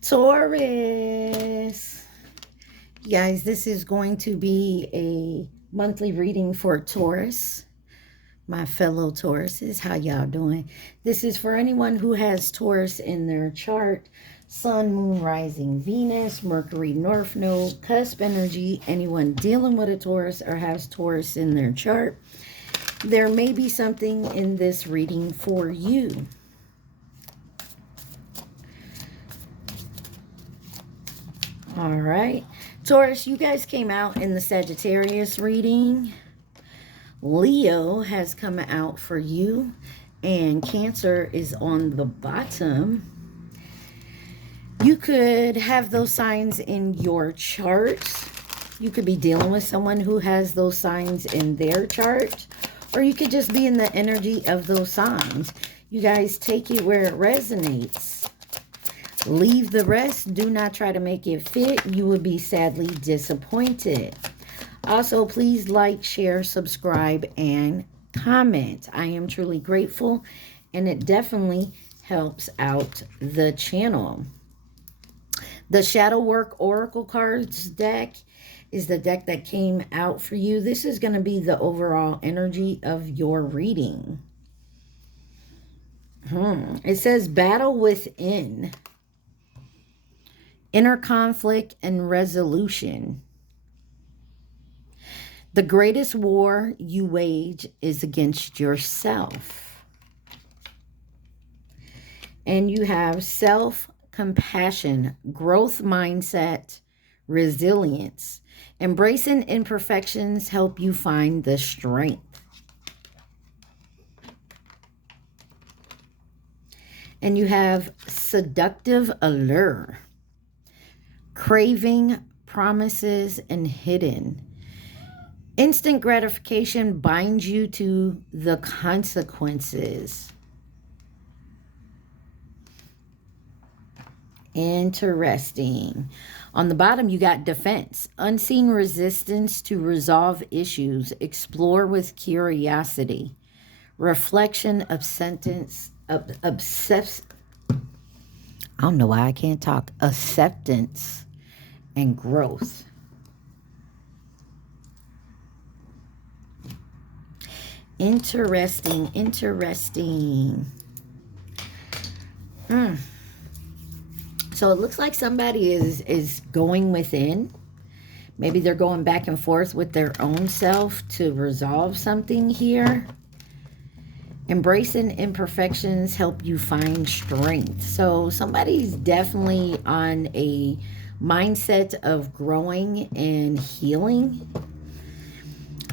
Taurus. You guys, this is going to be a monthly reading for Taurus. My fellow Tauruses, how y'all doing? This is for anyone who has Taurus in their chart. Sun, Moon, Rising, Venus, Mercury, North Node, cusp energy. Anyone dealing with a Taurus or has Taurus in their chart. There may be something in this reading for you. All right. Taurus, you guys came out in the Sagittarius reading. Leo has come out for you. And Cancer is on the bottom. You could have those signs in your chart. You could be dealing with someone who has those signs in their chart. Or you could just be in the energy of those signs. You guys take it where it resonates. Leave the rest. Do not try to make it fit. You will be sadly disappointed. Also, please like, share, subscribe, and comment. I am truly grateful, and it definitely helps out the channel. The Shadow Work Oracle Cards deck is the deck that came out for you. This is going to be the overall energy of your reading. It says battle within. Inner conflict and resolution. The greatest war you wage is against yourself. And you have self-compassion, growth mindset, resilience. Embracing imperfections help you find the strength. And you have seductive allure. Craving, promises, and hidden. Instant gratification binds you to the consequences. Interesting. On the bottom, you got defense. Unseen resistance to resolve issues. Explore with curiosity. Reflection, acceptance, I don't know why I can't talk. Acceptance and growth. Interesting, interesting. So it looks like somebody is going within. Maybe they're going back and forth with their own self to resolve something here. Embracing imperfections help you find strength. So somebody's definitely on a mindset of growing and healing.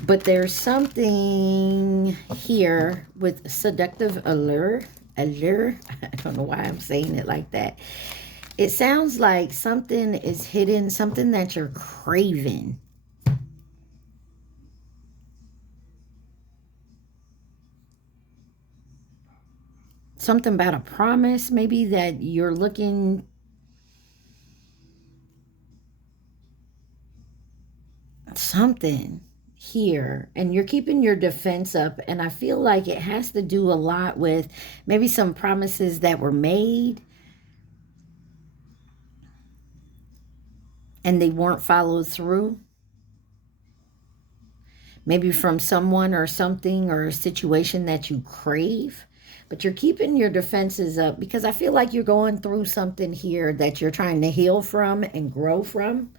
But there's something here with seductive allure. I don't know why I'm saying it like that. It sounds like something is hidden, something that you're craving. Something about a promise, maybe that you're looking. Something here, and you're keeping your defense up, and I feel like it has to do a lot with maybe some promises that were made and they weren't followed through. Maybe from someone or something or a situation that you crave. But you're keeping your defenses up because I feel like you're going through something here that you're trying to heal from and grow from.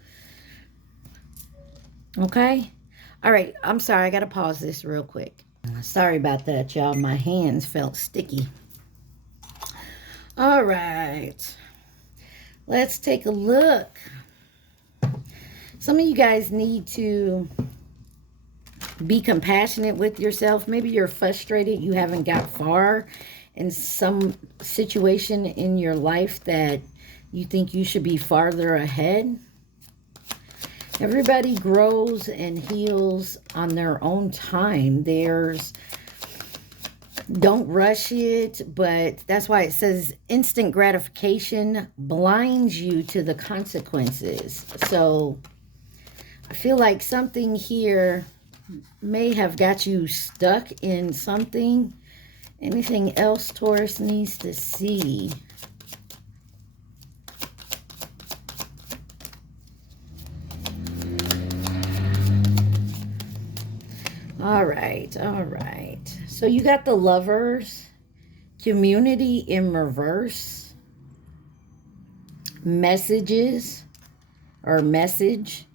Okay? All right. I'm sorry. I got to pause this real quick. Sorry about that, y'all. My hands felt sticky. All right. Let's take a look. Some of you guys need to be compassionate with yourself. Maybe you're frustrated. You haven't got far in some situation in your life that you think you should be farther ahead. Everybody grows and heals on their own time. Don't rush it, but that's why it says instant gratification blinds you to the consequences. So I feel like something here may have got you stuck in something. Anything else Taurus needs to see? All right, all right. So you got the Lovers, Community in reverse, Messages or Message,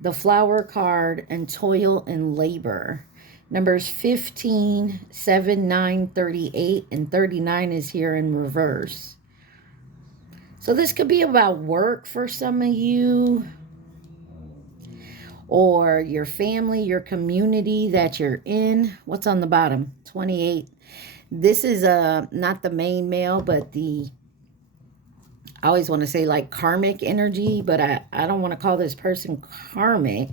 the Flower card, and Toil and Labor. Numbers 15, 7, 9, 38, and 39 is here in reverse. So this could be about work for some of you, or your family, your community that you're in. What's on the bottom? 28. This is not the main male, but the, I always want to say like karmic energy, but I don't want to call this person karmic.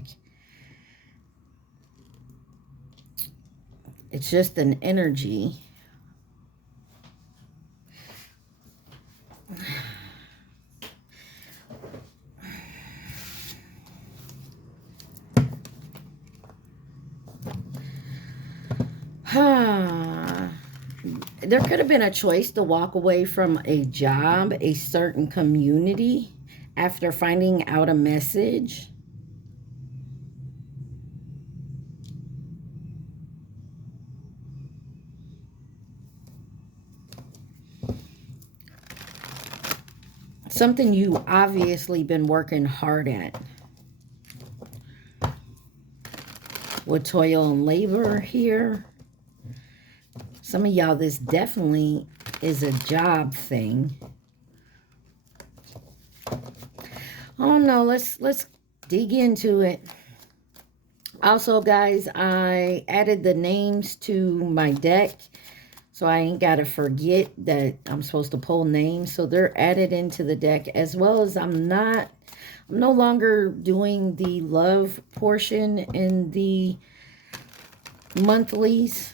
It's just an energy. There could have been a choice to walk away from a job, a certain community, after finding out a message. Something you obviously been working hard at. With toil and labor here. Some of y'all, this definitely is a job thing. Oh no, let's dig into it. Also, guys, I added the names to my deck, so I ain't got to forget that I'm supposed to pull names. So they're added into the deck, as well as I'm no longer doing the love portion in the monthlies.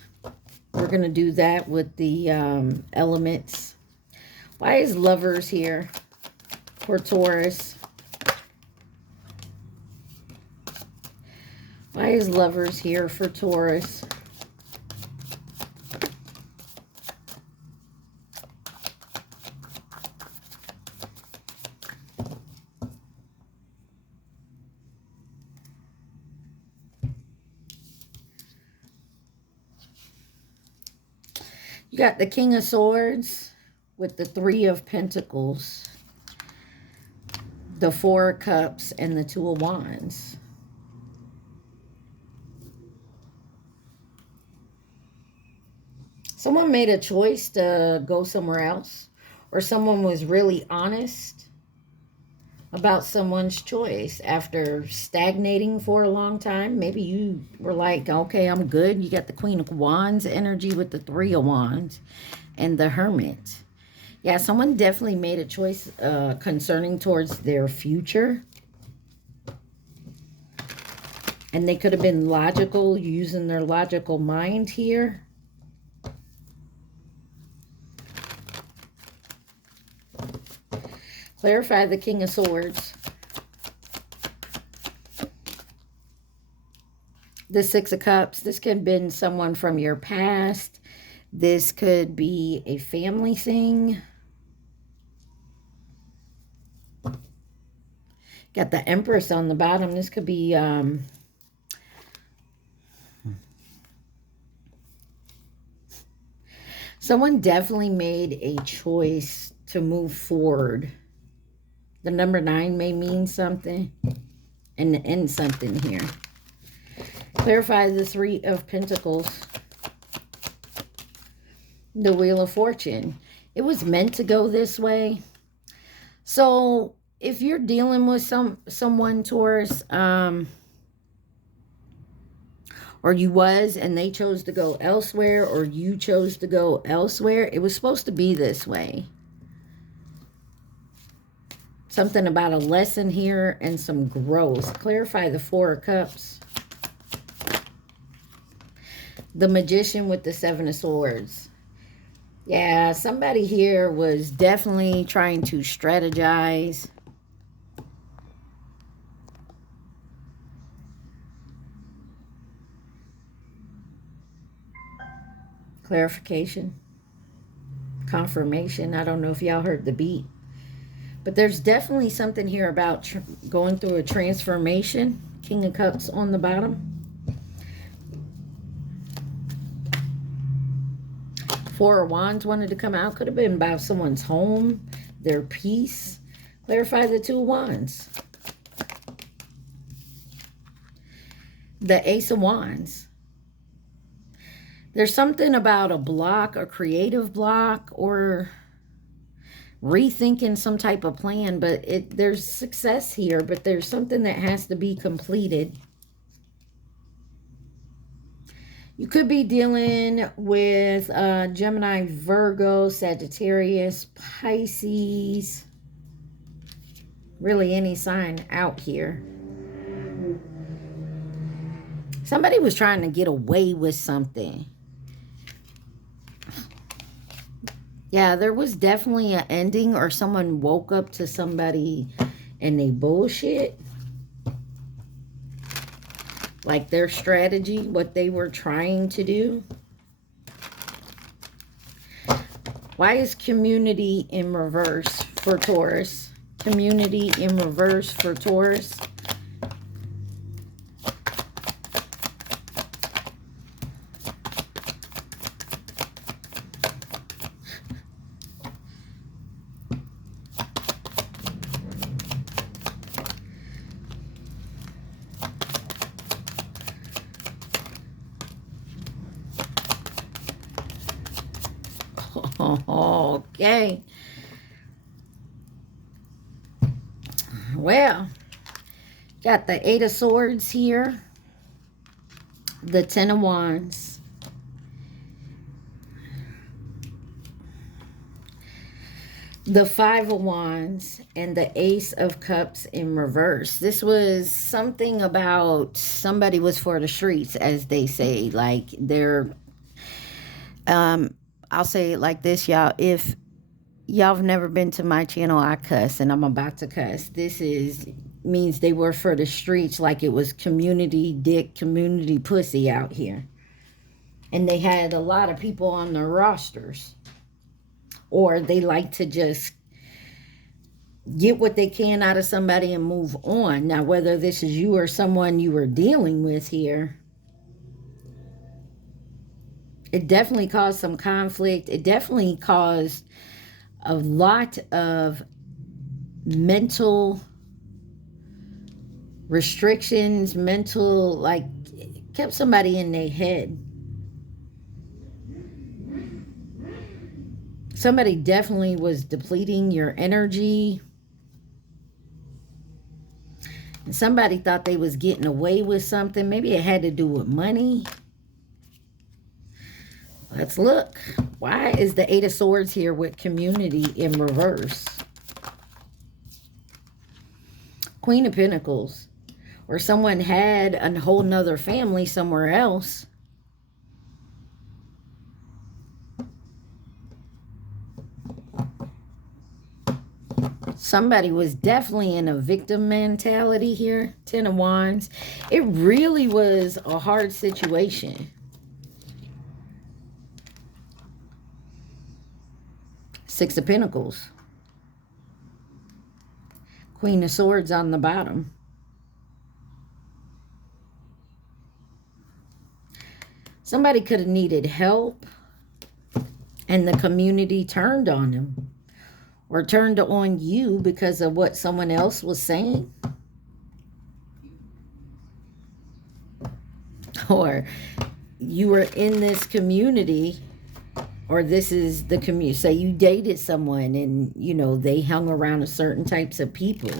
We're going to do that with the elements. Why is Lovers here for Taurus? Why is Lovers here for Taurus? You got the King of Swords with the Three of Pentacles, the Four of Cups, and the Two of Wands. Someone made a choice to go somewhere else, or someone was really honest about someone's choice after stagnating for a long time. Maybe you were like, okay, I'm good. You got the Queen of Wands energy with the Three of Wands and the Hermit. Yeah, someone definitely made a choice concerning towards their future. And they could have been logical, using their logical mind here. Clarify the King of Swords. The Six of Cups. This could have been someone from your past. This could be a family thing. Got the Empress on the bottom. This could be someone definitely made a choice to move forward. The number 9 may mean something and end something here. Clarify the Three of Pentacles. The Wheel of Fortune. It was meant to go this way. So if you're dealing with someone, Taurus, or you was and they chose to go elsewhere, or you chose to go elsewhere, it was supposed to be this way. Something about a lesson here and some growth. Clarify the Four of Cups. The Magician with the Seven of Swords. Yeah, somebody here was definitely trying to strategize. Clarification. Confirmation. I don't know if y'all heard the beat. But there's definitely something here about going through a transformation. King of Cups on the bottom. Four of Wands wanted to come out. Could have been about someone's home, their peace. Clarify the Two of Wands. The Ace of Wands. There's something about a block, a creative block, or rethinking some type of plan, but there's success here, but there's something that has to be completed. You could be dealing with Gemini, Virgo, Sagittarius, Pisces. Really any sign out here. Somebody was trying to get away with something. Yeah, there was definitely an ending, or someone woke up to somebody and they bullshit. Like their strategy, what they were trying to do. Why is community in reverse for Taurus? Community in reverse for Taurus. Okay. Well, got the Eight of Swords here. The Ten of Wands. The Five of Wands. And the Ace of Cups in reverse. This was something about somebody was for the streets, as they say. Like they're... I'll say it like this, y'all. If y'all have never been to my channel, I cuss, and I'm about to cuss. This means they were for the streets, like it was community dick, community pussy out here. And they had a lot of people on their rosters. Or they like to just get what they can out of somebody and move on. Now, whether this is you or someone you were dealing with here, it definitely caused some conflict. It definitely caused a lot of mental restrictions, mental, like, kept somebody in their head. Somebody definitely was depleting your energy. And somebody thought they was getting away with something. Maybe it had to do with money. Let's look. Why is the Eight of Swords here with community in reverse? Queen of Pentacles. Or someone had a whole nother family somewhere else. Somebody was definitely in a victim mentality here. Ten of Wands. It really was a hard situation. Six of Pentacles. Queen of Swords on the bottom. Somebody could have needed help, and the community turned on them. Or turned on you because of what someone else was saying. Or you were in this community, or this is the community. Say you dated someone and, you know, they hung around a certain types of people.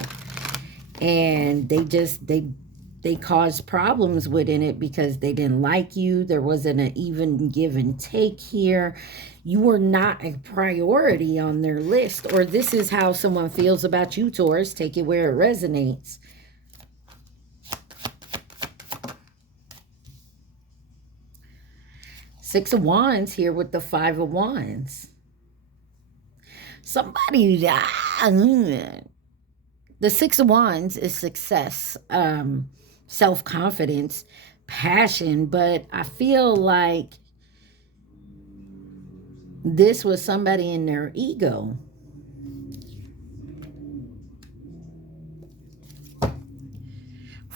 And they caused problems within it because they didn't like you. There wasn't an even give and take here. You were not a priority on their list. Or this is how someone feels about you, Taurus. Take it where it resonates. Six of Wands here with the Five of Wands. Somebody... The Six of Wands is success, self-confidence, passion. But I feel like this was somebody in their ego.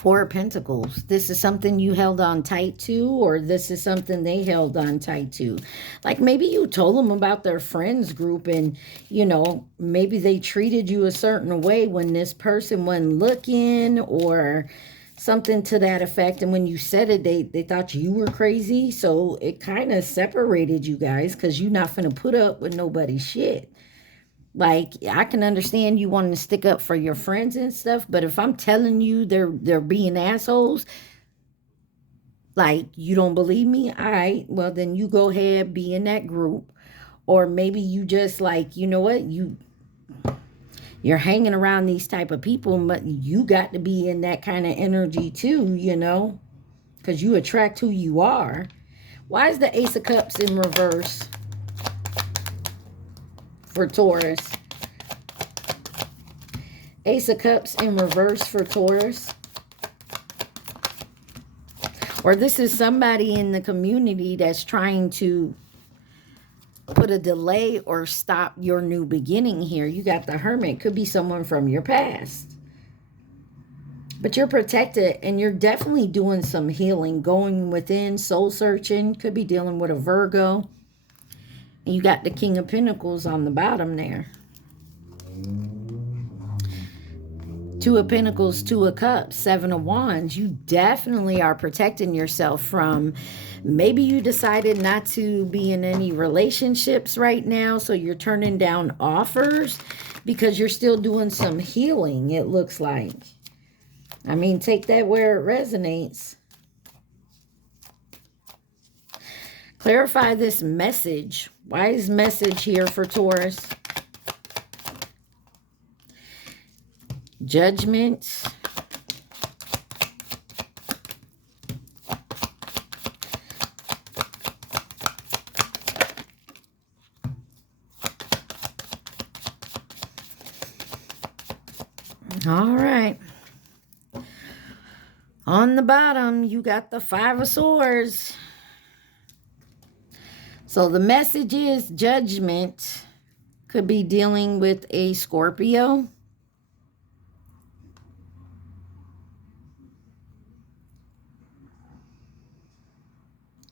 Four of Pentacles. This is something you held on tight to, or this is something they held on tight to. Like maybe you told them about their friends group and, you know, maybe they treated you a certain way when this person wasn't looking or something to that effect. And when you said it, they thought you were crazy. So it kind of separated you guys because you're not going to put up with nobody's shit. Like, I can understand you wanting to stick up for your friends and stuff, but if I'm telling you they're being assholes, like, you don't believe me? All right, well, then you go ahead, be in that group. Or maybe you just, like, you know what? You're hanging around these type of people, but you got to be in that kind of energy too, you know? Because you attract who you are. Why is the Ace of Cups in reverse for Taurus? Ace of Cups in reverse for Taurus. Or this is somebody in the community that's trying to put a delay or stop your new beginning here. You got the Hermit. Could be someone from your past. But you're protected and you're definitely doing some healing. Going within, soul searching. Could be dealing with a Virgo. And you got the King of Pentacles on the bottom there. Two of Pentacles, Two of Cups, Seven of Wands. You definitely are protecting yourself from, maybe you decided not to be in any relationships right now, so you're turning down offers because you're still doing some healing, it looks like. I mean, take that where it resonates. Clarify this message. Why is message here for Taurus? Judgment. All right. On the bottom, you got the Five of Swords. So the message is judgment. Could be dealing with a Scorpio.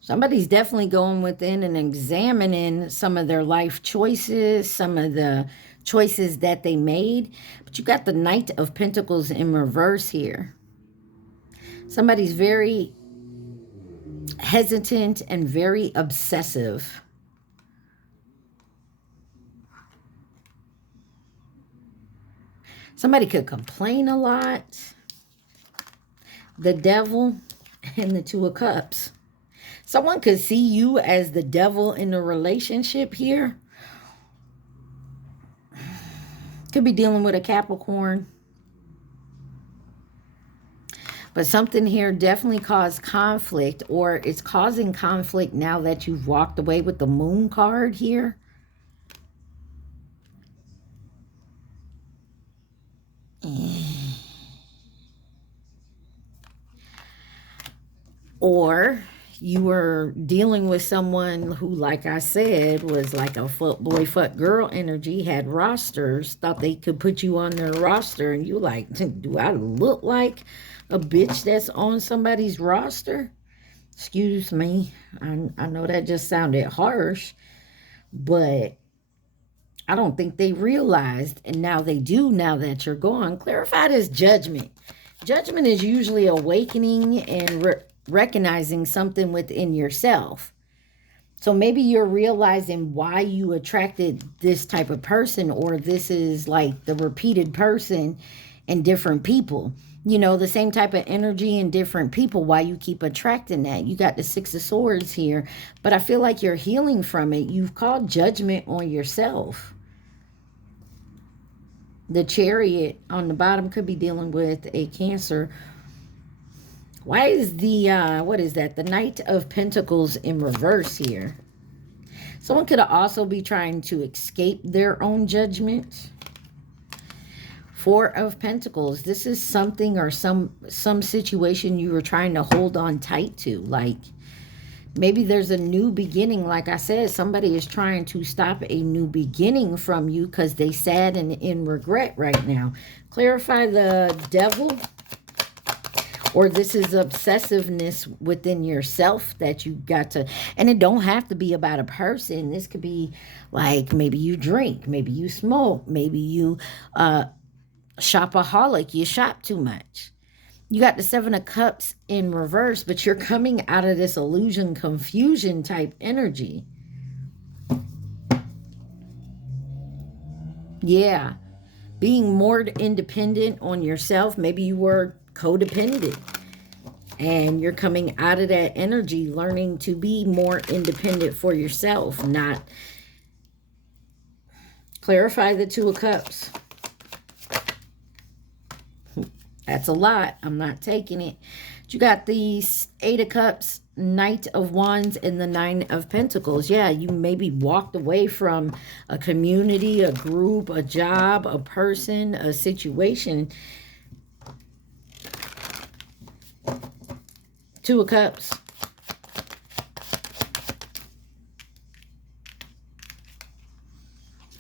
Somebody's definitely going within and examining some of their life choices, some of the choices that they made. But you got the Knight of Pentacles in reverse here. Somebody's very hesitant and very obsessive. Somebody could complain a lot. The Devil and the Two of Cups. Someone could see you as the devil in a relationship here. Could be dealing with a Capricorn. But something here definitely caused conflict, or it's causing conflict now that you've walked away with the Moon card here. Or you were dealing with someone who, like I said, was like a fuck boy, fuck girl energy, had rosters, thought they could put you on their roster, and you like, do I look like a bitch that's on somebody's roster? Excuse me. I know that just sounded harsh, but I don't think they realized, and now they do now that you're gone. Clarify this judgment. Judgment is usually awakening and recognizing something within yourself. So maybe you're realizing why you attracted this type of person, or this is like the repeated person in different people. You know, the same type of energy in different people, why you keep attracting that. You got the Six of Swords here, but I feel like you're healing from it. You've called judgment on yourself. The Chariot on the bottom could be dealing with a Cancer. Why is the, what is that? The Knight of Pentacles in reverse here. Someone could also be trying to escape their own judgment. Four of Pentacles. This is something or some situation you were trying to hold on tight to. Like, maybe there's a new beginning. Like I said, somebody is trying to stop a new beginning from you because they sad and in regret right now. Clarify the Devil. Or this is obsessiveness within yourself that you got to, and it don't have to be about a person. This could be like, maybe you drink, maybe you smoke, maybe you shopaholic, you shop too much. You got the Seven of Cups in reverse, but you're coming out of this illusion, confusion type energy. Yeah. Being more independent on yourself. Maybe you were codependent. And you're coming out of that energy, learning to be more independent for yourself. Not clarify the Two of Cups. That's a lot. I'm not taking it. You got the Eight of Cups, Knight of Wands, and the Nine of Pentacles. Yeah, you maybe walked away from a community, a group, a job, a person, a situation. Two of Cups.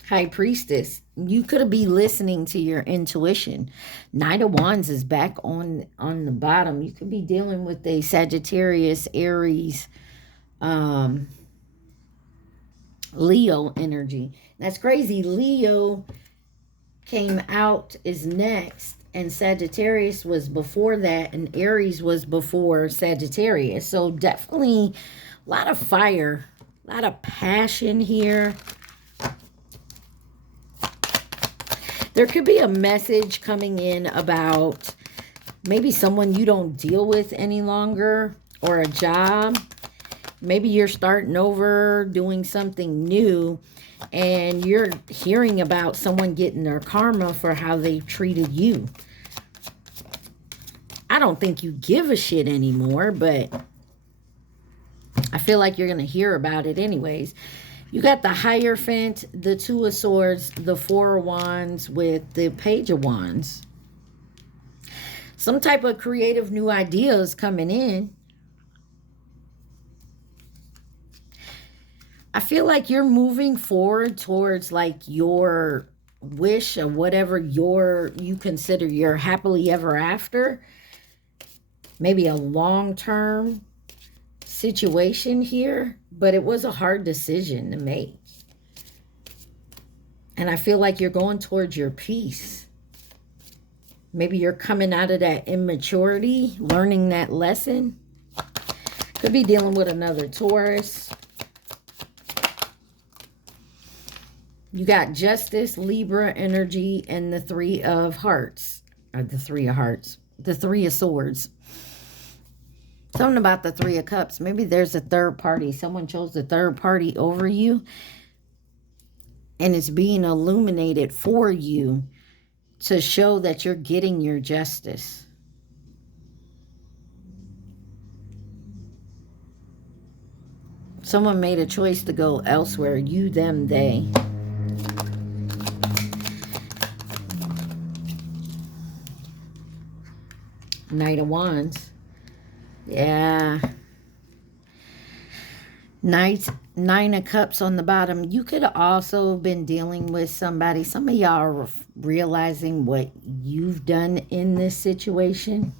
High Priestess. You could be listening to your intuition. Knight of Wands is back on the bottom. You could be dealing with a Sagittarius, Aries, Leo energy. That's crazy. Leo came out is next, and Sagittarius was before that, and Aries was before Sagittarius. So definitely a lot of fire, a lot of passion here. There could be a message coming in about maybe someone you don't deal with any longer, or a job. Maybe you're starting over, doing something new, and you're hearing about someone getting their karma for how they treated you. I don't think you give a shit anymore, but I feel like you're going to hear about it anyways. You got the Hierophant, the Two of Swords, the Four of Wands with the Page of Wands. Some type of creative new ideas coming in. I feel like you're moving forward towards like your wish or whatever you consider your happily ever after. Maybe a long-term situation here, but it was a hard decision to make. And I feel like you're going towards your peace. Maybe you're coming out of that immaturity, learning that lesson. Could be dealing with another Taurus. You got Justice, Libra energy, and the Three of Hearts. Or the Three of Hearts. The Three of Swords. Something about the Three of Cups. Maybe there's a third party. Someone chose the third party over you. And it's being illuminated for you to show that you're getting your justice. Someone made a choice to go elsewhere. You, them, they. Knight of Wands. Yeah. Nine of Cups on the bottom. You could have also been dealing with somebody. Some of y'all are realizing what you've done in this situation.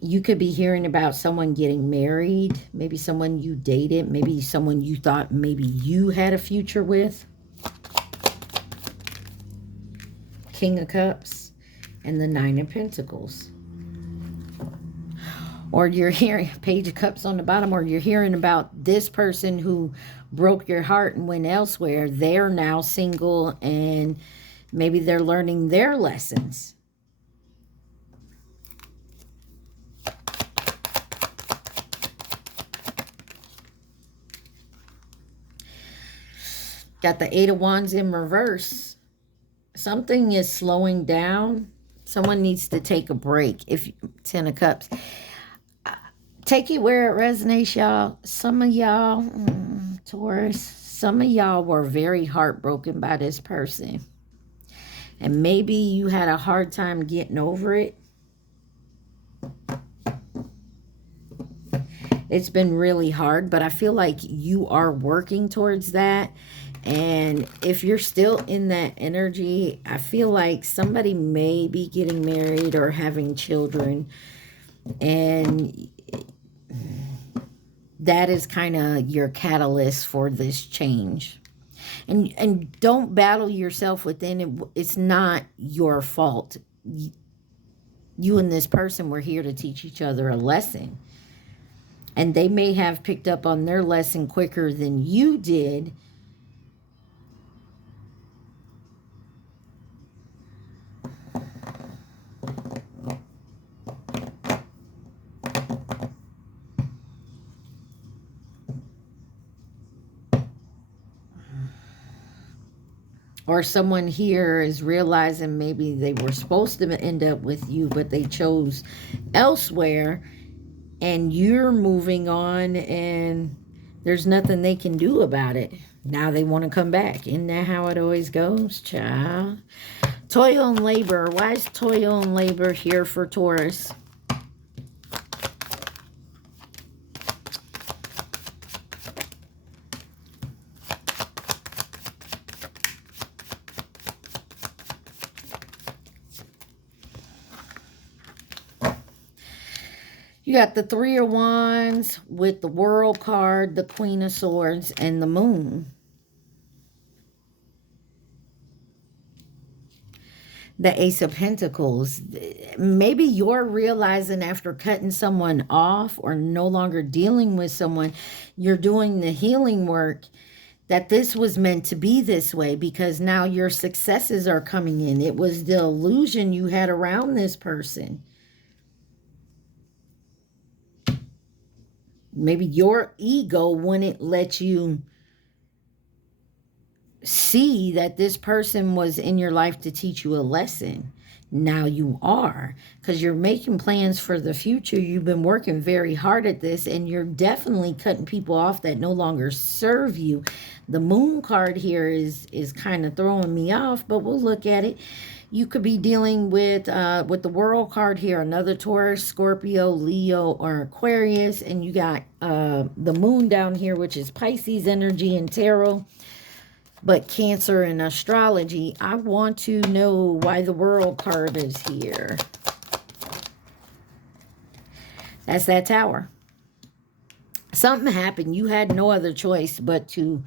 You could be hearing about someone getting married. Maybe someone you dated. Maybe someone you thought maybe you had a future with. King of Cups and the Nine of Pentacles. Or you're hearing Page of Cups on the bottom, or you're hearing about this person who broke your heart and went elsewhere. They're now single and maybe they're learning their lessons. Got the Eight of Wands in reverse. Something is slowing down. Someone needs to take a break. If Ten of Cups. Take it where it resonates, y'all. Some of y'all, Taurus, some of y'all were very heartbroken by this person. And maybe you had a hard time getting over it. It's been really hard, but I feel like you are working towards that. And if you're still in that energy, I feel like somebody may be getting married or having children. And that is kind of your catalyst for this change. And don't battle yourself within it. It's not your fault. You and this person were here to teach each other a lesson. And they may have picked up on their lesson quicker than you did. Or someone here is realizing maybe they were supposed to end up with you, but they chose elsewhere, and you're moving on, and there's nothing they can do about it. Now they want to come back. Isn't that how it always goes, child? Toil and labor. Why is toil and labor here for Taurus? You got the Three of Wands with the World card, the Queen of Swords, and the Moon. The Ace of Pentacles. Maybe you're realizing after cutting someone off or no longer dealing with someone, you're doing the healing work, that this was meant to be this way, because now your successes are coming in. It was the illusion you had around this person. Maybe your ego wouldn't let you see that this person was in your life to teach you a lesson. Now you are, because you're making plans for the future. You've been working very hard at this, and you're definitely cutting people off that no longer serve you. The Moon card here is kind of throwing me off, but we'll look at it. You could be dealing with the World card here, another Taurus, Scorpio, Leo, or Aquarius. And you got the Moon down here, which is Pisces energy and tarot. But Cancer and astrology. I want to know why the World card is here. That's that Tower. Something happened. You had no other choice but to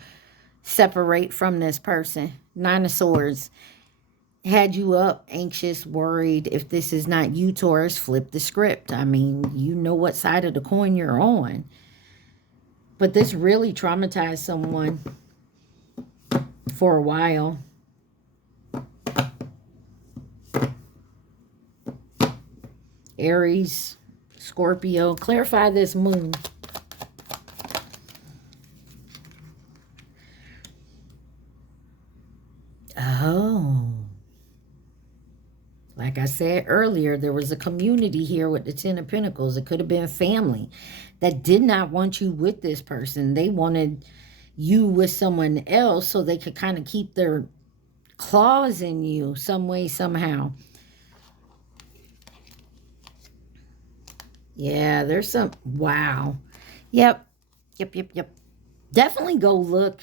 separate from this person. Nine of Swords. Had you up, anxious, worried. If this is not you, Taurus, flip the script. I mean, you know what side of the coin you're on. But this really traumatized someone for a while. Aries, Scorpio. Clarify this Moon. Oh. Like I said earlier, there was a community here with the Ten of Pentacles. It could have been family that did not want you with this person. They wanted you with someone else so they could kind of keep their claws in you some way, somehow. Yeah, there's some... Wow. Yep. Definitely go look.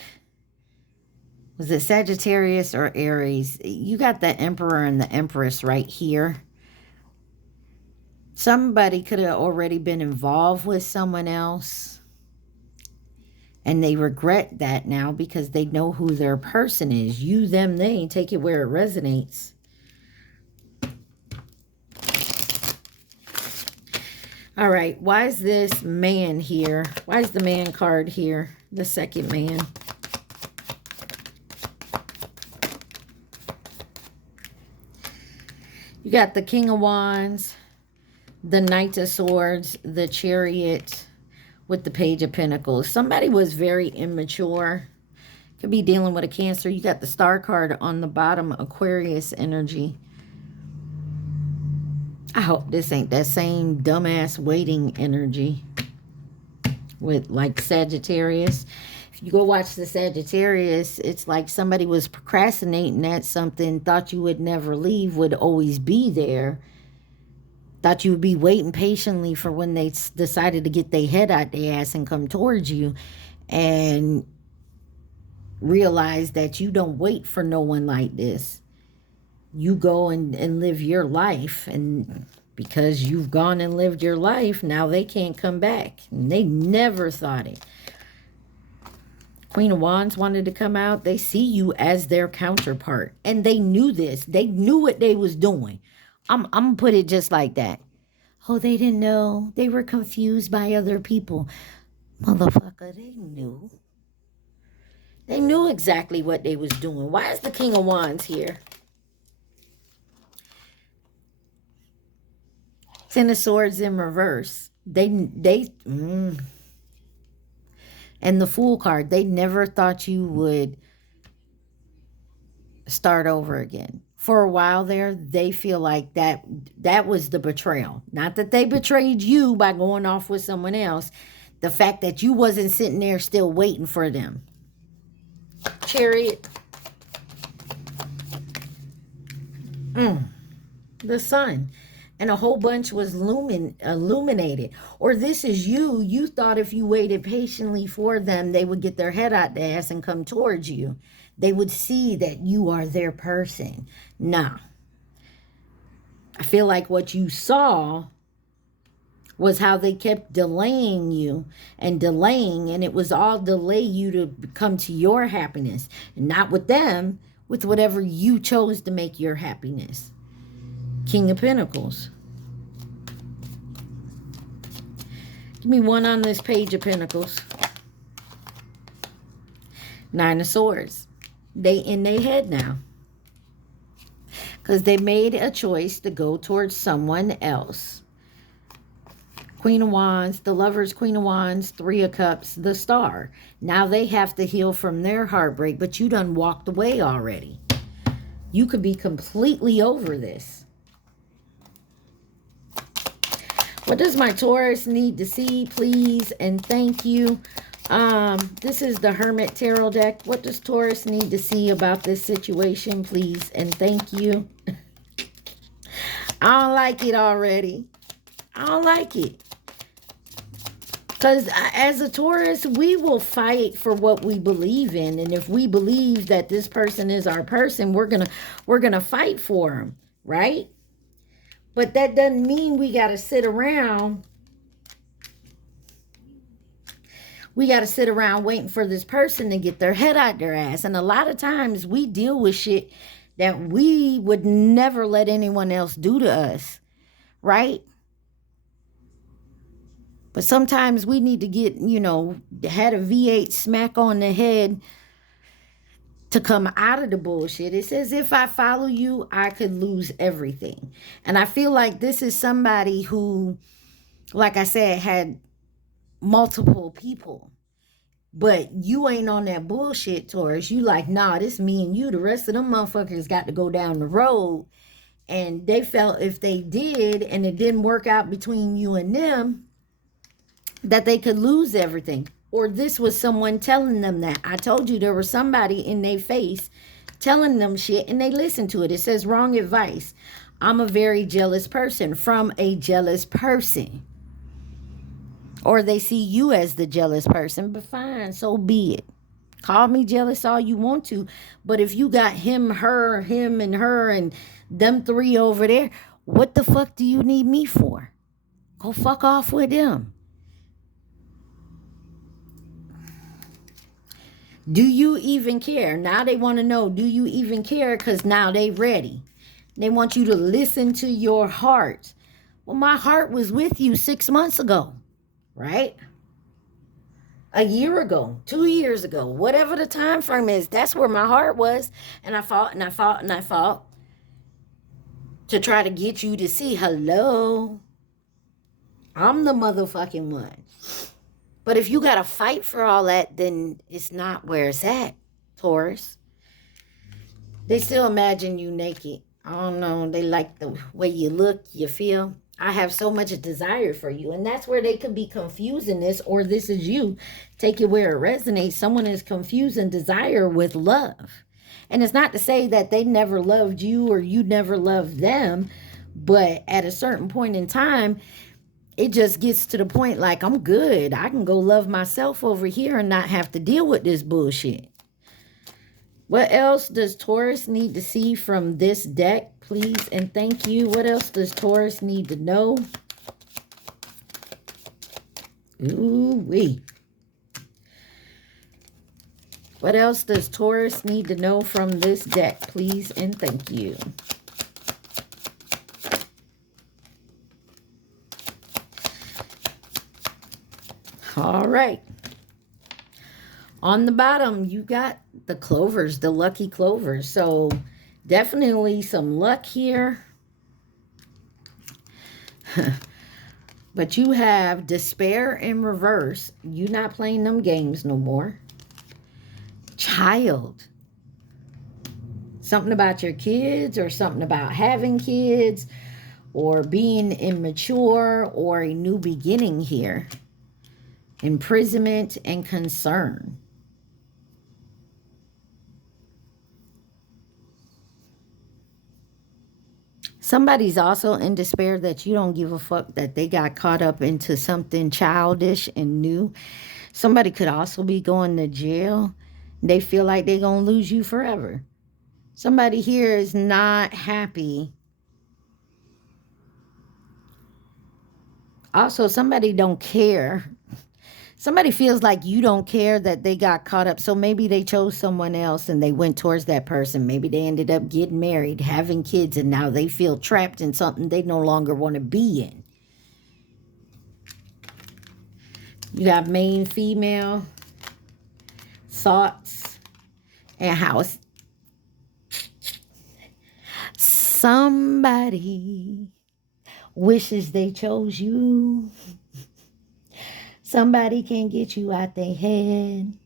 Was it Sagittarius or Aries? You got the Emperor and the Empress right here. Somebody could have already been involved with someone else. And they regret that now because they know who their person is. You, them, they. Take it where it resonates. All right. Why is this man here? Why is the Man card here? The second man. You got the King of Wands, the Knight of Swords, the Chariot with the Page of Pentacles. Somebody was very immature. Could be dealing with a Cancer. You got the Star card on the bottom, Aquarius energy. I hope this ain't that same dumbass waiting energy with like Sagittarius. If you go watch the Sagittarius, it's like somebody was procrastinating at something, thought you would never leave, would always be there. Thought you would be waiting patiently for when they decided to get their head out their ass and come towards you. And realize that you don't wait for no one like this. You go and live your life, and because you've gone and lived your life, now they can't come back. And they never thought it. Queen of Wands wanted to come out. They see you as their counterpart. And they knew this. They knew what they was doing. I'm going to put it just like that. Oh, they didn't know. They were confused by other people. Motherfucker, they knew. They knew exactly what they was doing. Why is the King of Wands here? Ten of Swords in reverse. And the Fool card, they never thought you would start over again. For a while there, they feel like that was the betrayal. Not that they betrayed you by going off with someone else. The fact that you wasn't sitting there still waiting for them. Chariot. The Sun. And a whole bunch was illuminated. Or this is you. You thought if you waited patiently for them, they would get their head out the ass and come towards you. They would see that you are their person. Nah. I feel like what you saw was how they kept delaying you and delaying. And it was all delay you to come to your happiness. And not with them, with whatever you chose to make your happiness. King of Pentacles. Give me one on this Page of Pentacles. Nine of Swords. They in their head now. Because they made a choice to go towards someone else. Queen of Wands, the Lovers, Queen of Wands, Three of Cups, the Star. Now they have to heal from their heartbreak, but you done walked away already. You could be completely over this. What does my Taurus need to see, please? And thank you. This is the Hermit Tarot deck. What does Taurus need to see about this situation, please? And thank you. I don't like it already. I don't like it. Because as a Taurus, we will fight for what we believe in. And if we believe that this person is our person, we're gonna fight for them, right? But that doesn't mean we got to sit around. We got to sit around waiting for this person to get their head out their ass. And a lot of times we deal with shit that we would never let anyone else do to us, right? But sometimes we need to get, had a V8 smack on the head to come out of the bullshit. It says, if I follow you, I could lose everything. And I feel like this is somebody who, like I said, had multiple people. But you ain't on that bullshit, Taurus. You like, nah, this me and you. The rest of them motherfuckers got to go down the road. And they felt if they did and it didn't work out between you and them, that they could lose everything. Or this was someone telling them that. I told you there was somebody in their face telling them shit and they listened to it. It says wrong advice. I'm a very jealous person from a jealous person. Or they see you as the jealous person, but fine, so be it. Call me jealous all you want to. But if you got him, her, him, and her, and them three over there, what the fuck do you need me for? Go fuck off with them. Do you even care? Now they want to know, do you even care? Because now they ready. They want you to listen to your heart. Well, my heart was with you 6 months ago, right? A year ago, 2 years ago, whatever the time frame is, that's where my heart was. And I fought and I fought and I fought to try to get you to see, hello, I'm the motherfucking one. But if you got to fight for all that, then it's not where it's at, Taurus. They still imagine you naked. I don't know. They like the way you look, you feel. I have so much desire for you. And that's where they could be confusing this, or this is you. Take it where it resonates. Someone is confusing desire with love. And it's not to say that they never loved you or you never loved them. But at a certain point in time, it just gets to the point like, I'm good. I can go love myself over here and not have to deal with this bullshit. What else does Taurus need to see from this deck, please? And thank you. What else does Taurus need to know? Ooh-wee. What else does Taurus need to know from this deck, please? And thank you. All right. On the bottom, you got the clovers, the lucky clovers. So definitely some luck here. But you have despair in reverse. You're not playing them games no more. Child. Something about your kids or something about having kids or being immature or a new beginning here. Imprisonment and concern. Somebody's also in despair that you don't give a fuck that they got caught up into something childish and new. Somebody could also be going to jail. They feel like they're going to lose you forever. Somebody here is not happy. Also, somebody don't care. Somebody feels like you don't care that they got caught up. So maybe they chose someone else and they went towards that person. Maybe they ended up getting married, having kids, and now they feel trapped in something they no longer want to be in. You got main, female, thoughts, and house. Somebody wishes they chose you. Somebody can't get you out their head.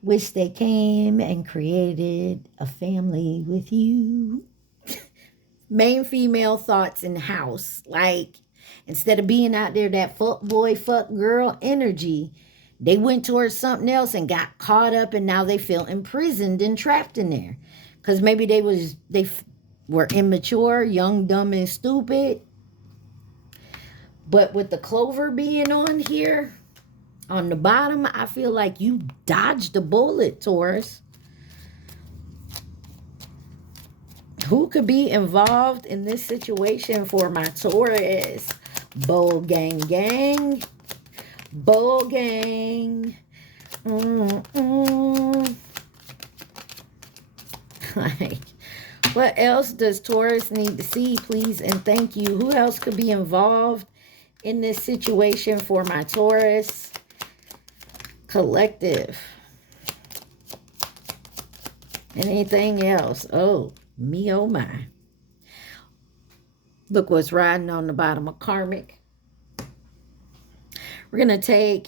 Wish they came and created a family with you. Main, female, thoughts, and house. Like, instead of being out there that fuck boy, fuck girl energy, they went towards something else and got caught up, and now they feel imprisoned and trapped in there. Because maybe they were immature, young, dumb, and stupid. But with the clover being on here, on the bottom, I feel like you dodged a bullet, Taurus. Who could be involved in this situation for my Taurus? Bull gang gang. Bull gang. Like, what else does Taurus need to see, please? And thank you. Who else could be involved in this situation for my Taurus collective? Anything else? Oh, me, oh my. Look what's riding on the bottom of karmic. We're going to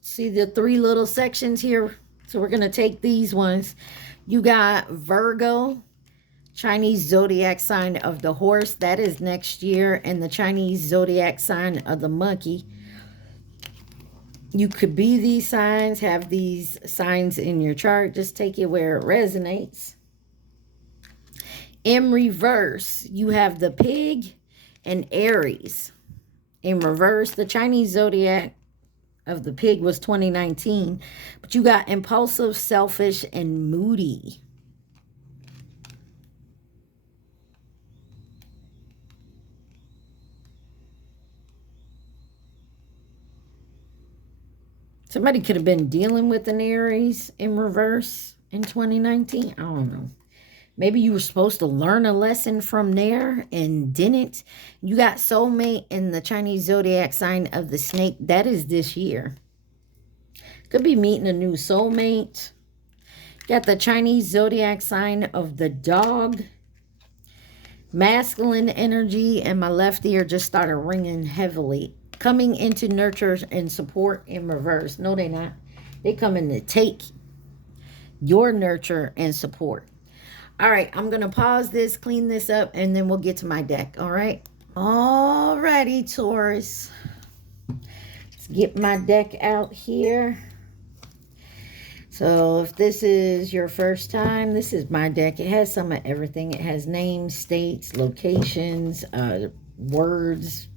see the 3 little sections here. So we're going to take these ones. You got Virgo, Chinese zodiac sign of the horse. That is next year. And the Chinese zodiac sign of the monkey. You could be these signs, have these signs in your chart. Just take it where it resonates. In reverse, you have the pig and Aries. In reverse, the Chinese zodiac of the pig was 2019. But you got impulsive, selfish, and moody. Somebody could have been dealing with an Aries in reverse in 2019. I don't know. Maybe you were supposed to learn a lesson from there and didn't. You got soulmate in the Chinese zodiac sign of the snake. That is this year. Could be meeting a new soulmate. Got the Chinese zodiac sign of the dog. Masculine energy, and my left ear just started ringing heavily. Coming into nurture and support in reverse. No, they're not. They come in to take your nurture and support. All right, I'm going to pause this, clean this up, and then we'll get to my deck. All right? All righty, Taurus. Let's get my deck out here. So if this is your first time, this is my deck. It has some of everything. It has names, states, locations, words,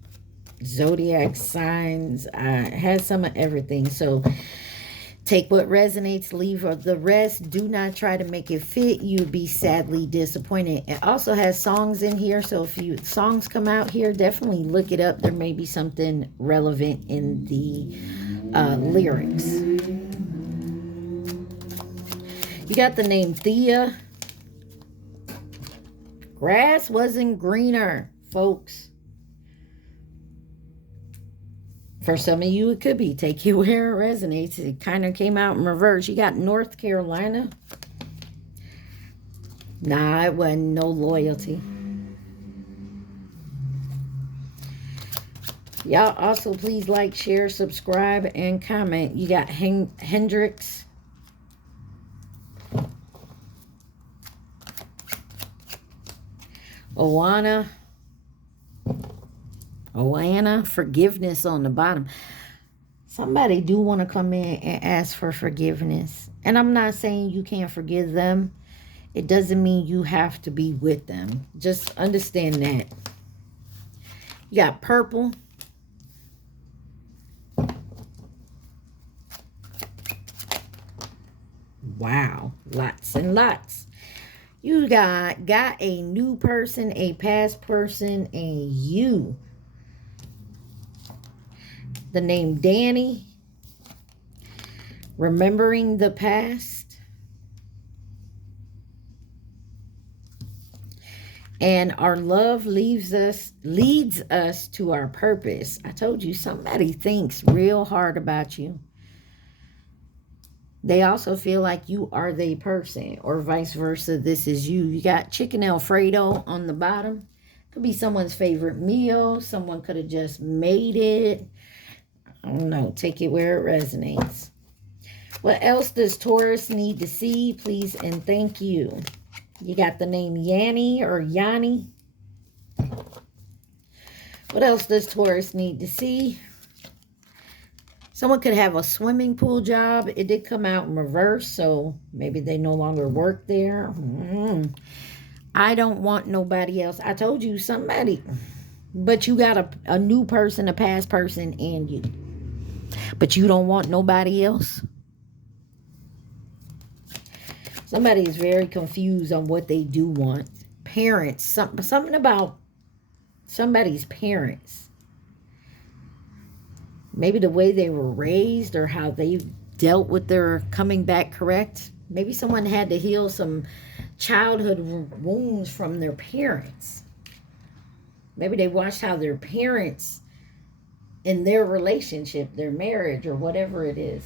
zodiac signs. It has some of everything. So Take what resonates, leave the rest. Do not try to make it fit. You'd be sadly disappointed. It also has songs in here, so if songs come out here, definitely look it up. There may be something relevant in the lyrics. You got the name Thea. Grass wasn't greener, folks. For some of you, it could be. Take it where it resonates. It kind of came out in reverse. You got North Carolina. Nah, it wasn't no loyalty. Y'all also please like, share, subscribe, and comment. You got Hendrix. Oana, forgiveness on the bottom. Somebody do want to come in and ask for forgiveness. And I'm not saying you can't forgive them. It doesn't mean you have to be with them. Just understand that. You got purple. Wow. Lots and lots. You got a new person, a past person, and you. The name Danny. Remembering the past. And our love leads us to our purpose. I told you, somebody thinks real hard about you. They also feel like you are the person, or vice versa, this is you. You got chicken Alfredo on the bottom. Could be someone's favorite meal. Someone could have just made it. I don't know. Take it where it resonates. What else does Taurus need to see? Please and thank you. You got the name Yanni or Yanni. What else does Taurus need to see? Someone could have a swimming pool job. It did come out in reverse, so maybe they no longer work there. I don't want nobody else. I told you, somebody. But you got a new person, a past person, and you. But you don't want nobody else. Somebody is very confused on what they do want. Parents. Something about somebody's parents. Maybe the way they were raised or how they dealt with their coming back correct. Maybe someone had to heal some childhood wounds from their parents. Maybe they watched how their parents, in their relationship, their marriage, or whatever it is.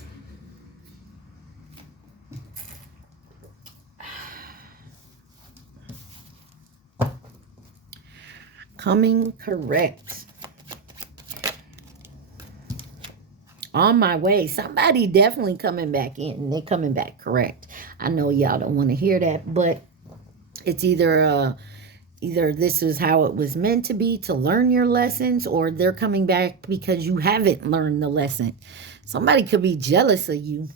Coming correct. On my way. Somebody definitely coming back in. They're coming back correct. I know y'all don't want to hear that, but it's either this is how it was meant to be, to learn your lessons, or they're coming back because you haven't learned the lesson. Somebody could be jealous of you.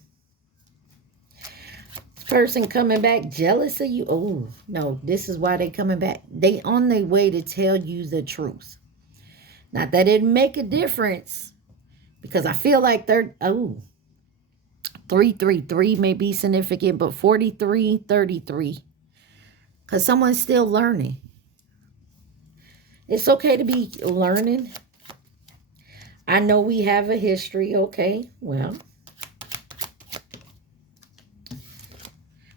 This person coming back jealous of you. Oh, no, this is why they coming back. They on their way to tell you the truth. Not that it make a difference. Because I feel like 333 may be significant, but 43, 33. Because someone's still learning. It's okay to be learning. I know we have a history. Okay, well.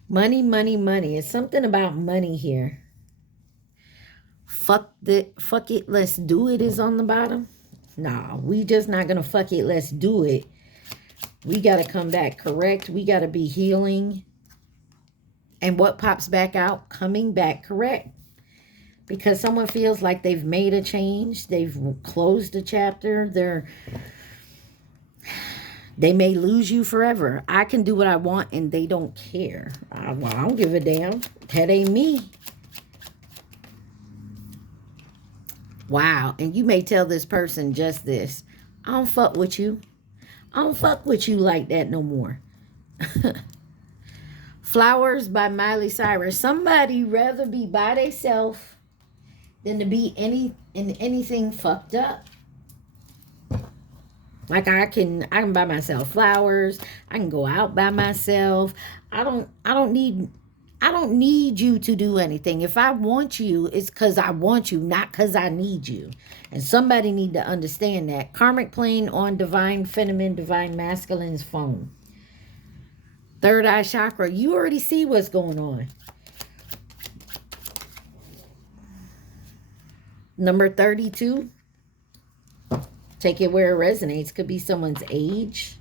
Money, money, money. It's something about money here. Fuck it, let's do it is on the bottom. Nah, we just not going to fuck it. Let's do it. We got to come back correct. We got to be healing. And what pops back out? Coming back correct. Because someone feels like they've made a change. They've closed a chapter. They may lose you forever. I can do what I want and they don't care. I don't give a damn. That ain't me. Wow. And you may tell this person just this. I don't fuck with you. I don't fuck with you like that no more. Flowers by Miley Cyrus. Somebody rather be by themselves than to be in anything fucked up. Like I can buy myself flowers. I can go out by myself. I don't need you to do anything. If I want you, it's because I want you, not because I need you. And somebody need to understand that. Karmic plane on divine feminine, divine masculine's phone. Third eye chakra. You already see what's going on. Number 32. Take it where it resonates. Could be someone's age.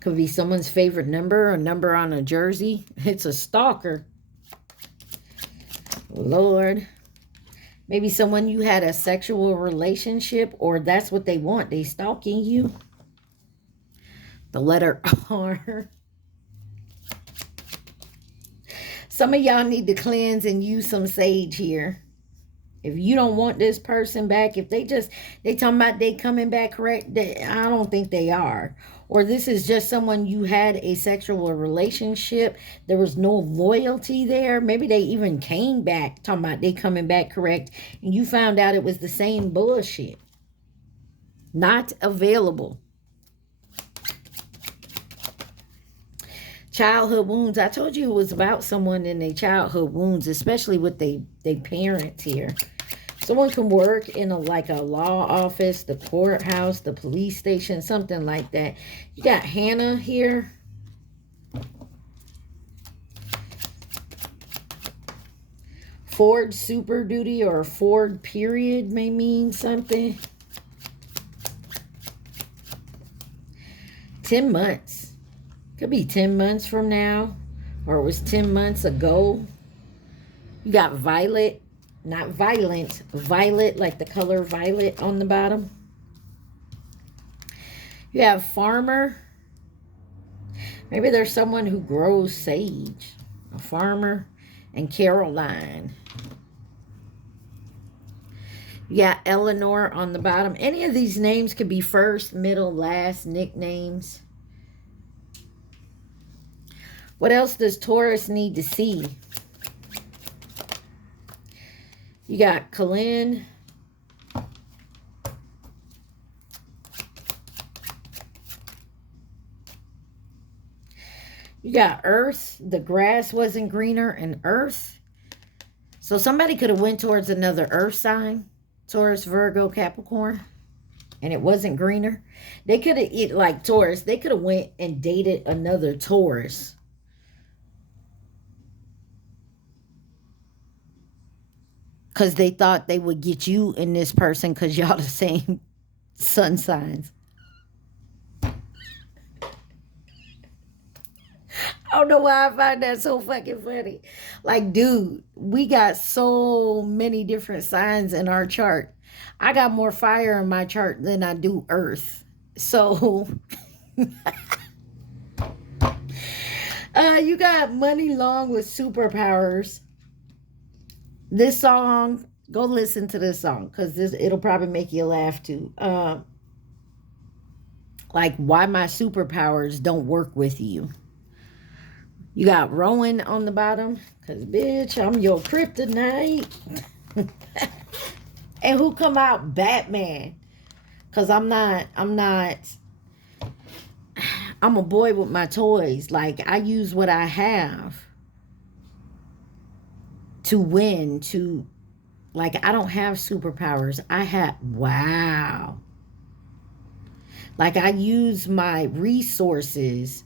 Could be someone's favorite number, a number on a jersey. It's a stalker. Lord. Maybe someone you had a sexual relationship, or that's what they want. They stalking you. The letter R. Some of y'all need to cleanse and use some sage here. If you don't want this person back, if they talking about they coming back correct, I don't think they are. Or this is just someone you had a sexual relationship. There was no loyalty there. Maybe they even came back talking about they coming back correct. And you found out it was the same bullshit. Not available. Childhood wounds. I told you it was about someone in their childhood wounds, especially with their parents here. Someone can work in like a law office, the courthouse, the police station, something like that. You got Hannah here. Ford super duty or Ford period may mean something. 10 months. Could be 10 months from now. Or it was 10 months ago. You got violet. Not violent, violet, like the color violet on the bottom. You have farmer. Maybe there's someone who grows sage. A farmer. And Caroline. You got Eleanor on the bottom. Any of these names could be first, middle, last nicknames. What else does Taurus need to see? You got Colin. You got Earth. The grass wasn't greener, and Earth. So somebody could have went towards another Earth sign. Taurus, Virgo, Capricorn. And it wasn't greener. They could have, like Taurus, they could have went and dated another Taurus. Because they thought they would get you and this person because y'all the same sun signs. I don't know why I find that so fucking funny. Like, dude, we got so many different signs in our chart. I got more fire in my chart than I do earth. So, you got money long with superpowers. This song, go listen to this song because it'll probably make you laugh too. Like why my superpowers don't work with you. You got Rowan on the bottom because bitch, I'm your kryptonite. And who come out? Batman. Because I'm a boy with my toys. Like I use what I have to win, to, like, I don't have superpowers. Wow. Like, I use my resources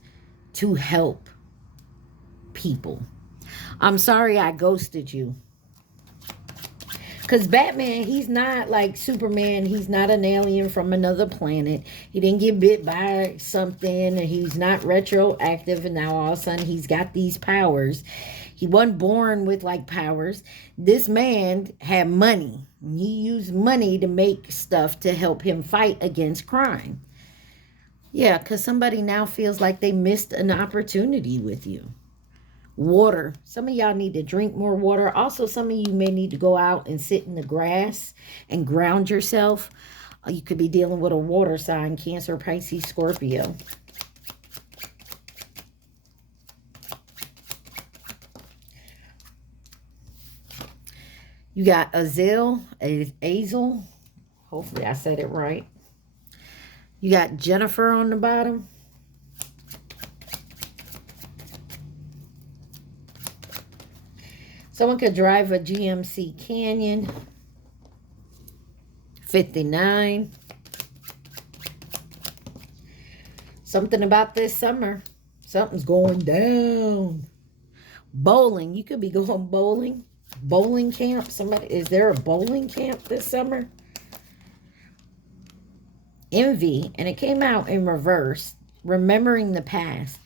to help people. I'm sorry I ghosted you. Because Batman, he's not like Superman. He's not an alien from another planet. He didn't get bit by something. And he's not retroactive. And now all of a sudden he's got these powers. He wasn't born with like powers. This man had money. He used money to make stuff to help him fight against crime. Yeah, because somebody now feels like they missed an opportunity with you. Water. Some of y'all need to drink more water. Also, some of you may need to go out and sit in the grass and ground yourself. You could be dealing with a water sign, Cancer, Pisces, Scorpio. You got Azel. Hopefully I said it right. You got Jennifer on the bottom. Someone could drive a GMC Canyon. 59. Something about this summer. Something's going down. Bowling. You could be going bowling. Bowling camp. Somebody, is there a bowling camp this summer? Envy. And it came out in reverse. Remembering the past.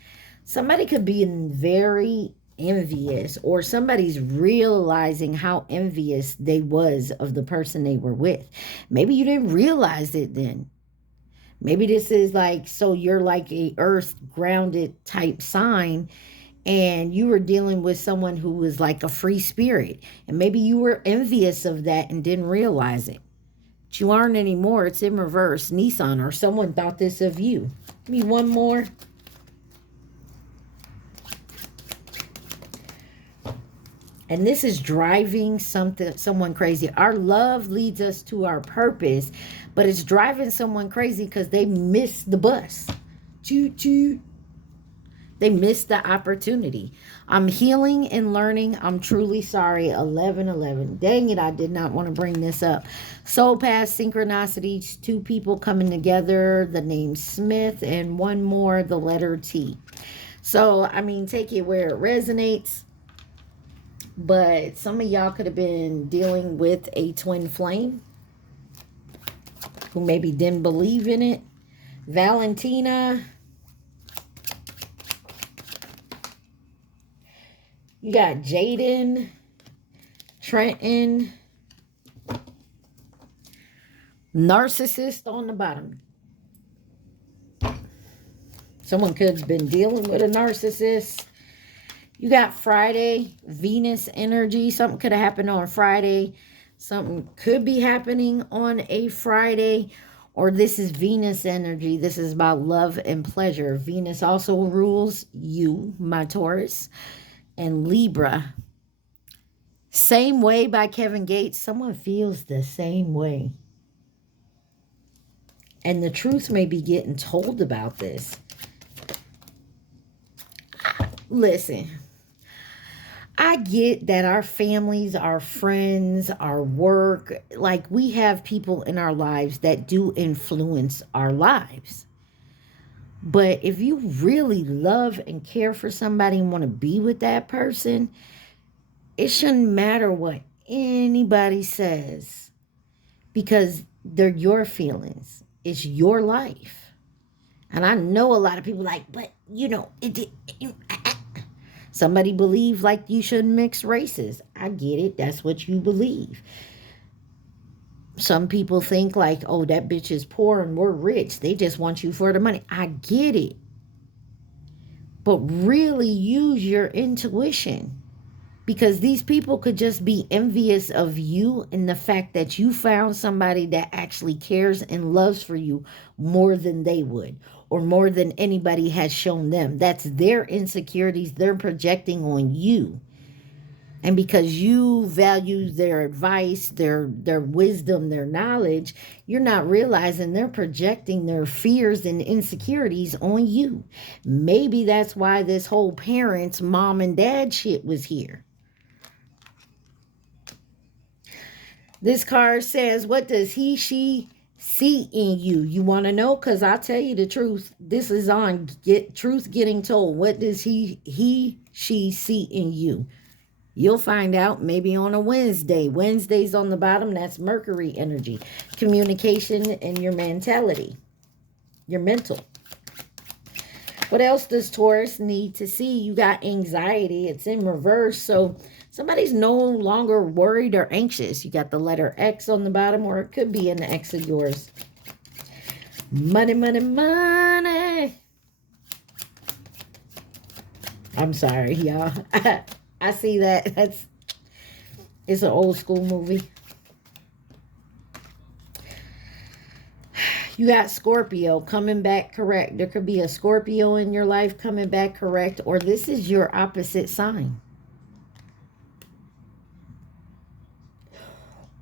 Somebody could be very envious, or somebody's realizing how envious they was of the person they were with. Maybe you didn't realize it then. Maybe this is like, so you're like a earth grounded type sign, and you were dealing with someone who was like a free spirit, and maybe you were envious of that and didn't realize it. But you aren't anymore. It's in reverse. Nissan, or someone thought this of you. Give me one more. And this is driving someone crazy. Our love leads us to our purpose, but it's driving someone crazy because they missed the bus. Choo choo. They missed the opportunity. I'm healing and learning. I'm truly sorry. 1111. Dang it, I did not want to bring this up. Soul Path synchronicities. Two people coming together. The name Smith, and one more, the letter T. So, I mean, take it where it resonates. But some of y'all could have been dealing with a twin flame who maybe didn't believe in it. Valentina. You got Jaden, Trenton, narcissist on the bottom. Someone could have been dealing with a narcissist. You got Friday, Venus energy. Something could have happened on Friday. Something could be happening on a Friday. Or this is Venus energy. This is about love and pleasure. Venus also rules you, my Taurus. And Libra. Same Way by Kevin Gates. Someone feels the same way. And the truth may be getting told about this. Listen. I get that our families, our friends, our work, like we have people in our lives that do influence our lives. But if you really love and care for somebody and want to be with that person, it shouldn't matter what anybody says, because they're your feelings. It's your life. And I know a lot of people like, but you know, somebody believe like you shouldn't mix races. I get it. That's what you believe. Some people think like, oh, that bitch is poor and we're rich. They just want you for the money. I get it. But really use your intuition. Because these people could just be envious of you and the fact that you found somebody that actually cares and loves for you more than they would, or more than anybody has shown them. That's their insecurities they're projecting on you. And because you value their advice, their wisdom, their knowledge, you're not realizing they're projecting their fears and insecurities on you. Maybe that's why this whole parents, mom and dad shit was here. This card says, what does he, she see in you? You want to know? Because I'll tell you the truth. This is on Truth Getting Told. What does he, she see in you? You'll find out maybe on a Wednesday. Wednesday's on the bottom. That's Mercury energy. Communication and your mentality. Your mental. What else does Taurus need to see? You got anxiety. It's in reverse. So somebody's no longer worried or anxious. You got the letter X on the bottom, or it could be an ex of yours. Money, money, money. I'm sorry, y'all. I see that. It's an old school movie. You got Scorpio coming back correct. There could be a Scorpio in your life coming back correct, or this is your opposite sign.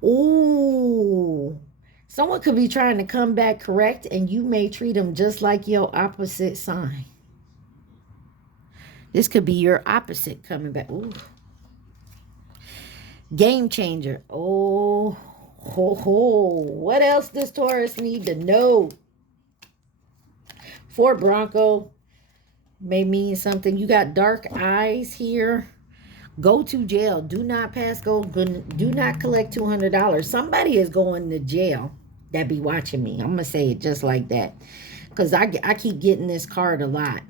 Ooh. Someone could be trying to come back correct, and you may treat them just like your opposite sign. This could be your opposite coming back. Ooh. Game changer. Oh, ho, ho. What else does Taurus need to know? Fort Bronco may mean something. You got dark eyes here. Go to jail. Do not pass go. Do not collect $200. Somebody is going to jail that be watching me. I'm going to say it just like that. Because I keep getting this card a lot.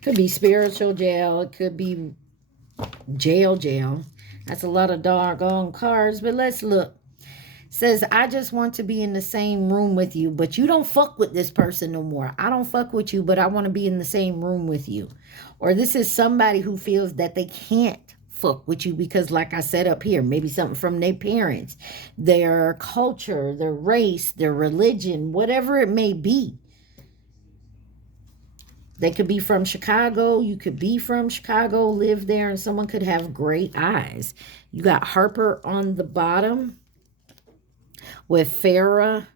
Could be spiritual jail. It could be jail. That's a lot of doggone cards. But let's look. Says, I just want to be in the same room with you, but you don't fuck with this person no more. I don't fuck with you, but I want to be in the same room with you. Or this is somebody who feels that they can't fuck with you because, like I said up here, maybe something from their parents, their culture, their race, their religion, whatever it may be. They could be from Chicago. You could be from Chicago, live there, and someone could have great eyes. You got Harper on the bottom with Farah,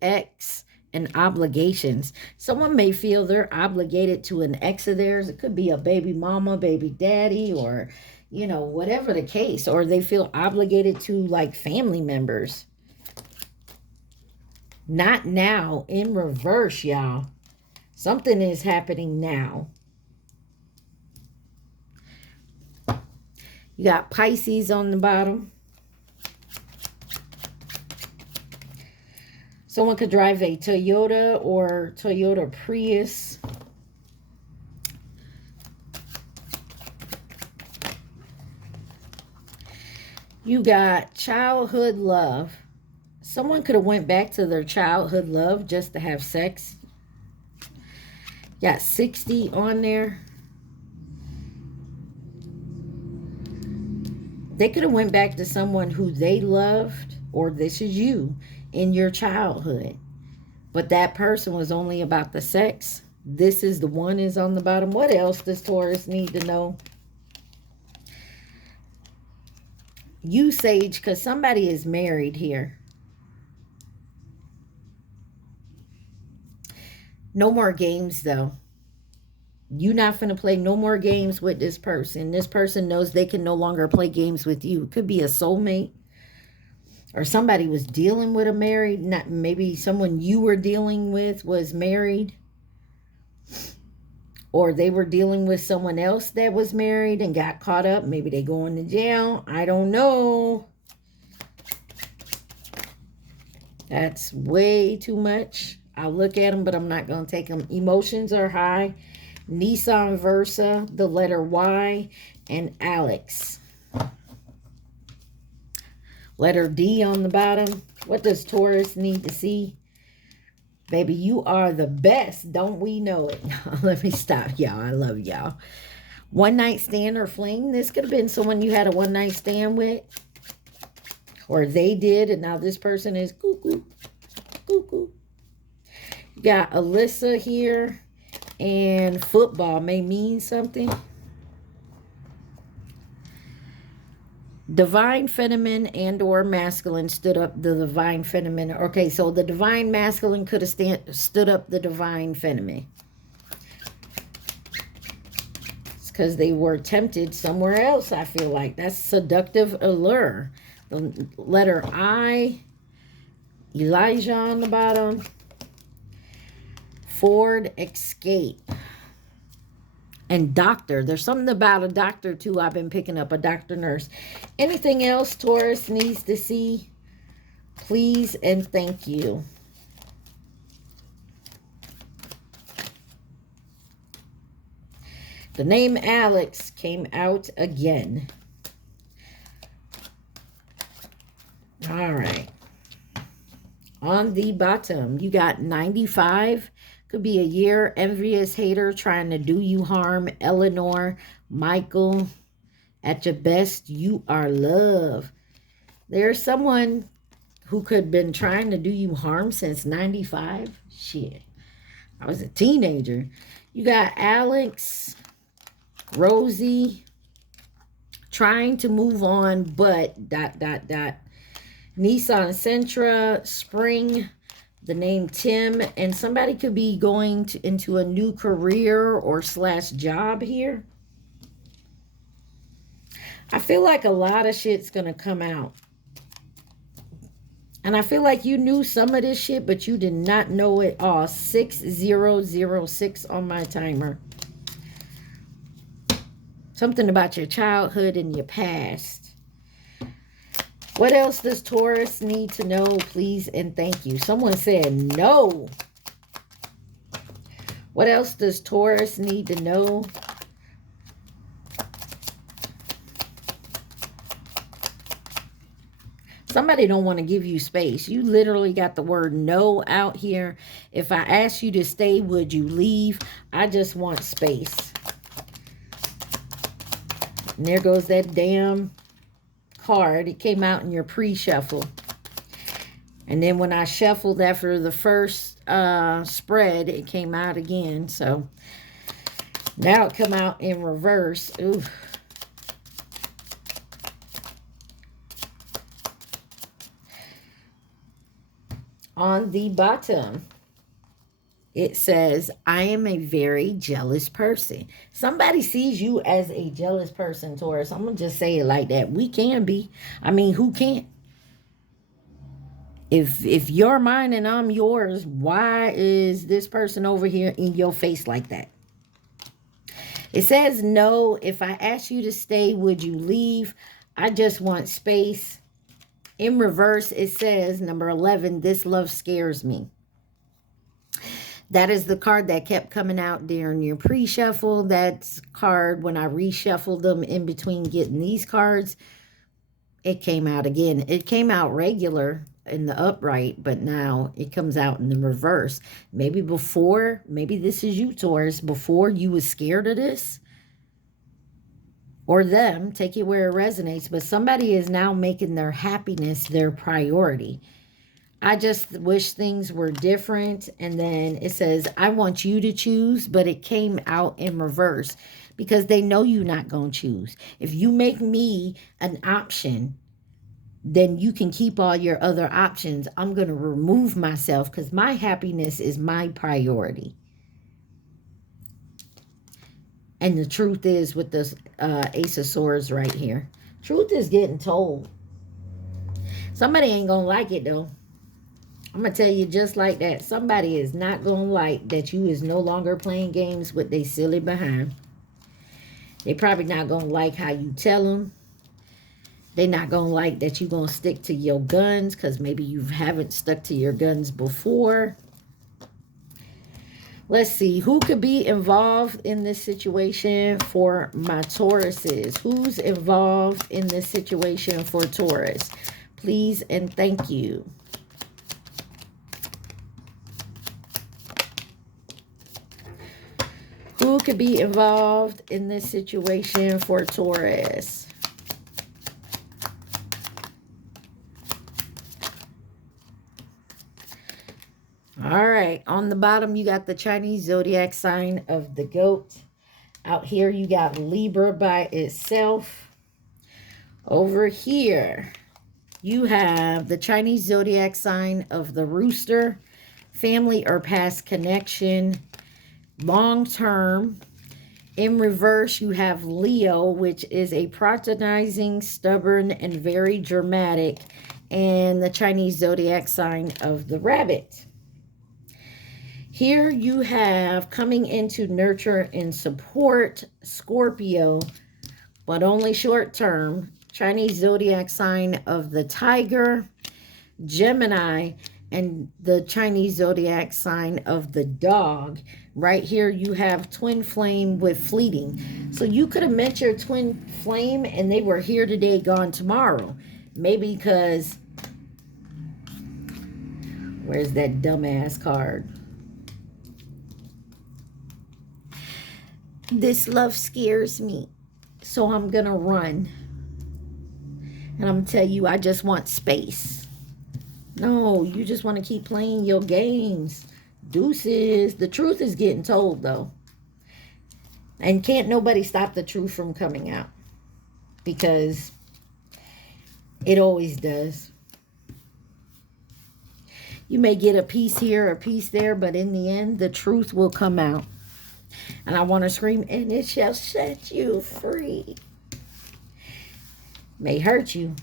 X, and obligations. Someone may feel they're obligated to an ex of theirs. It could be a baby mama, baby daddy, or, you know, whatever the case. Or they feel obligated to, like, family members. Not now. In reverse, y'all. Something is happening now. You got Pisces on the bottom. Someone could drive a Toyota or Toyota Prius. You got childhood love. Someone could have went back to their childhood love just to have sex. Got 60 on there. They could have went back to someone who they loved, or this is you, in your childhood. But that person was only about the sex. This is the one is on the bottom. What else does Taurus need to know? You, Sage, because somebody is married here. No more games, though. You're not going to play no more games with this person. This person knows they can no longer play games with you. It could be a soulmate. Or somebody was dealing with a married. Maybe someone you were dealing with was married. Or they were dealing with someone else that was married and got caught up. Maybe they going to jail. I don't know. That's way too much. I'll look at them, but I'm not going to take them. Emotions are high. Nissan Versa, the letter Y, and Alex. Letter D on the bottom. What does Taurus need to see? Baby, you are the best. Don't we know it? Let me stop, y'all. I love y'all. One night stand or fling. This could have been someone you had a one night stand with. Or they did, and now this person is cuckoo. Cuckoo. You got Alyssa here. And football may mean something. Divine feminine and or masculine stood up the divine feminine. Okay, so the divine masculine could have stood up the divine feminine. It's because they were tempted somewhere else, I feel like. That's seductive allure. The letter I. Elijah on the bottom. Ford Escape. And doctor. There's something about a doctor, too. I've been picking up a doctor nurse. Anything else Taurus needs to see? Please and thank you. The name Alex came out again. All right. On the bottom, you got 95. Could be a year. Envious hater trying to do you harm. Eleanor, Michael, at your best, you are love. There's someone who could have been trying to do you harm since 95. Shit. I was a teenager. You got Alex, Rosie, trying to move on, but Nissan Sentra, spring, the name Tim, and somebody could be going into a new career or slash job here. I feel like a lot of shit's going to come out. And I feel like you knew some of this shit, but you did not know it all. 6006 on my timer. Something about your childhood and your past. What else does Taurus need to know, please and thank you? Someone said no. What else does Taurus need to know? Somebody don't want to give you space. You literally got the word no out here. If I ask you to stay, would you leave? I just want space. And there goes that damn card. It came out in your pre-shuffle. And then when I shuffled after the first spread, it came out again. So now it come out in reverse. Ooh. On the bottom, it says, I am a very jealous person. Somebody sees you as a jealous person, Taurus. I'm going to just say it like that. We can be. I mean, who can't? If you're mine and I'm yours, why is this person over here in your face like that? It says, no, if I ask you to stay, would you leave? I just want space. In reverse, it says, number 11, this love scares me. That is the card that kept coming out during your pre-shuffle. That's card, when I reshuffled them in between getting these cards, it came out again. It came out regular in the upright, but now it comes out in the reverse. Maybe before, maybe this is you, Taurus, before you was scared of this. Or them, take it where it resonates. But somebody is now making their happiness their priority. I just wish things were different. And then it says, I want you to choose. But it came out in reverse. Because they know you're not going to choose. If you make me an option, then you can keep all your other options. I'm going to remove myself because my happiness is my priority. And the truth is, with this Ace of Swords right here, truth is getting told. Somebody ain't going to like it, though. I'm going to tell you just like that. Somebody is not going to like that you is no longer playing games with they silly behind. They probably not going to like how you tell them. They're not going to like that you're going to stick to your guns because maybe you haven't stuck to your guns before. Let's see, who could be involved in this situation for my Tauruses? Who's involved in this situation for Taurus? Please and thank you. Who could be involved in this situation for Taurus? All right, on the bottom, you got the Chinese zodiac sign of the goat. Out here, you got Libra by itself. Over here, you have the Chinese zodiac sign of the rooster, family or past connection, long term. In reverse, you have Leo, which is a patronizing, stubborn, and very dramatic, and the Chinese zodiac sign of the rabbit. Here you have coming into nurture and support, Scorpio, but only short term. Chinese zodiac sign of the tiger, Gemini, and the Chinese zodiac sign of the dog. Right here you have twin flame with fleeting. So you could have met your twin flame and they were here today, gone tomorrow. Maybe because, where's that dumbass card? This love scares me, so I'm going to run. And I'm going to tell you, I just want space. No, you just want to keep playing your games. Deuces. The truth is getting told, though. And can't nobody stop the truth from coming out. because it always does. You may get a piece here, a piece there, but in the end, the truth will come out. And I want to scream, and it shall set you free. May hurt you,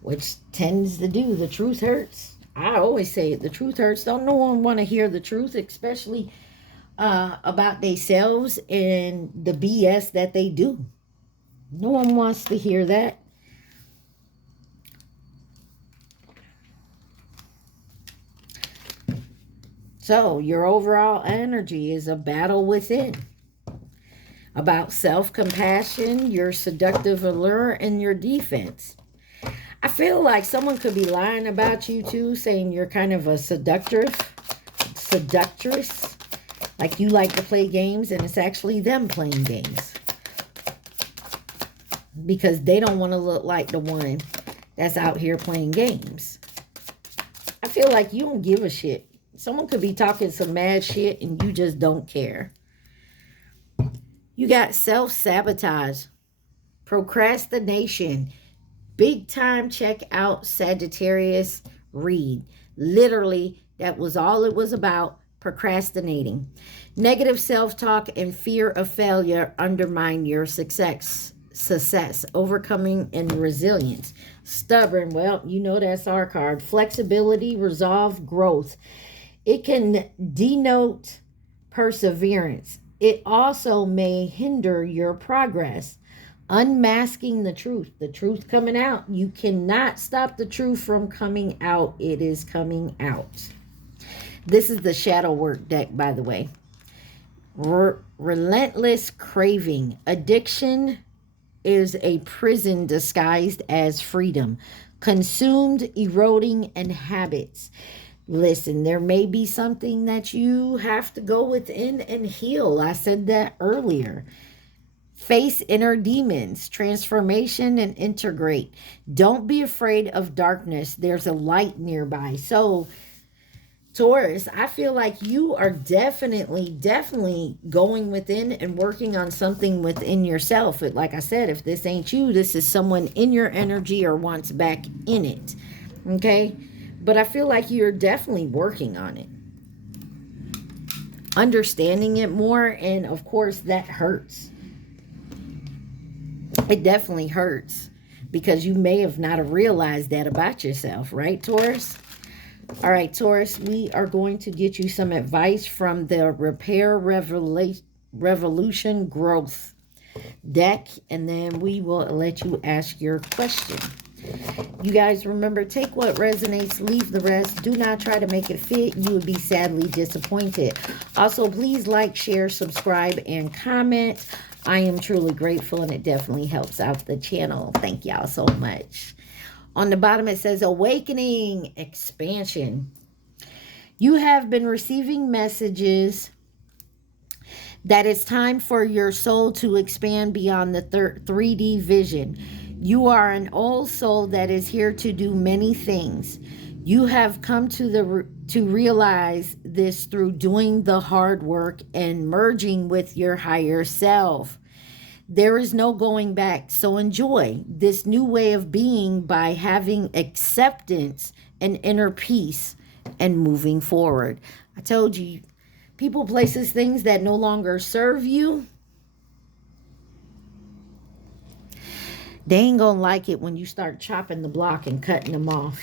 which tends to do. The truth hurts. I always say it. The truth hurts. Don't no one want to hear the truth, especially about themselves and the BS that they do. No one wants to hear that. So your overall energy is a battle within. About self-compassion, your seductive allure, and your defense. I feel like someone could be lying about you too, saying you're kind of a seductress. Like you like to play games, and it's actually them playing games. Because they don't want to look like the one that's out here playing games. I feel like you don't give a shit. Someone could be talking some mad shit and you just don't care. You got self-sabotage, procrastination. Big time check out Sagittarius read. Literally, that was all it was about, procrastinating. Negative self-talk and fear of failure undermine your success, overcoming, and resilience. Stubborn, well, you know that's our card. Flexibility, resolve, growth. It can denote perseverance. It also may hinder your progress. Unmasking the truth coming out. You cannot stop the truth from coming out. It is coming out. This is the shadow work deck, by the way. Relentless craving. Addiction is a prison disguised as freedom. Consumed, eroding, and habits. Listen, there may be something that you have to go within and heal. I said that earlier. Face inner demons, transformation, and integrate. Don't be afraid of darkness. There's a light nearby. So, Taurus, I feel like you are definitely going within and working on something within yourself. Like I said, if this ain't you, this is someone in your energy or wants back in it. Okay? But I feel like you're definitely working on it. Understanding it more, and of course that hurts. It definitely hurts because you may have not have realized that about yourself, right, Taurus? All right, Taurus, we are going to get you some advice from the Repair Revolution Growth deck, and then we will let you ask your question. You guys remember, take what resonates, leave the rest. Do not try to make it fit. You would be sadly disappointed. Also, please like, share, subscribe, and comment. I am truly grateful, and it definitely helps out the channel. Thank y'all so much. On the bottom, it says awakening, expansion. You have been receiving messages that it's time for your soul to expand beyond the 3D vision. You are an old soul that is here to do many things. You have come to realize this through doing the hard work and merging with your higher self. There is no going back. So enjoy this new way of being by having acceptance and inner peace and moving forward. I told you, people, places, things that no longer serve you, they ain't gonna like it when you start chopping the block and cutting them off.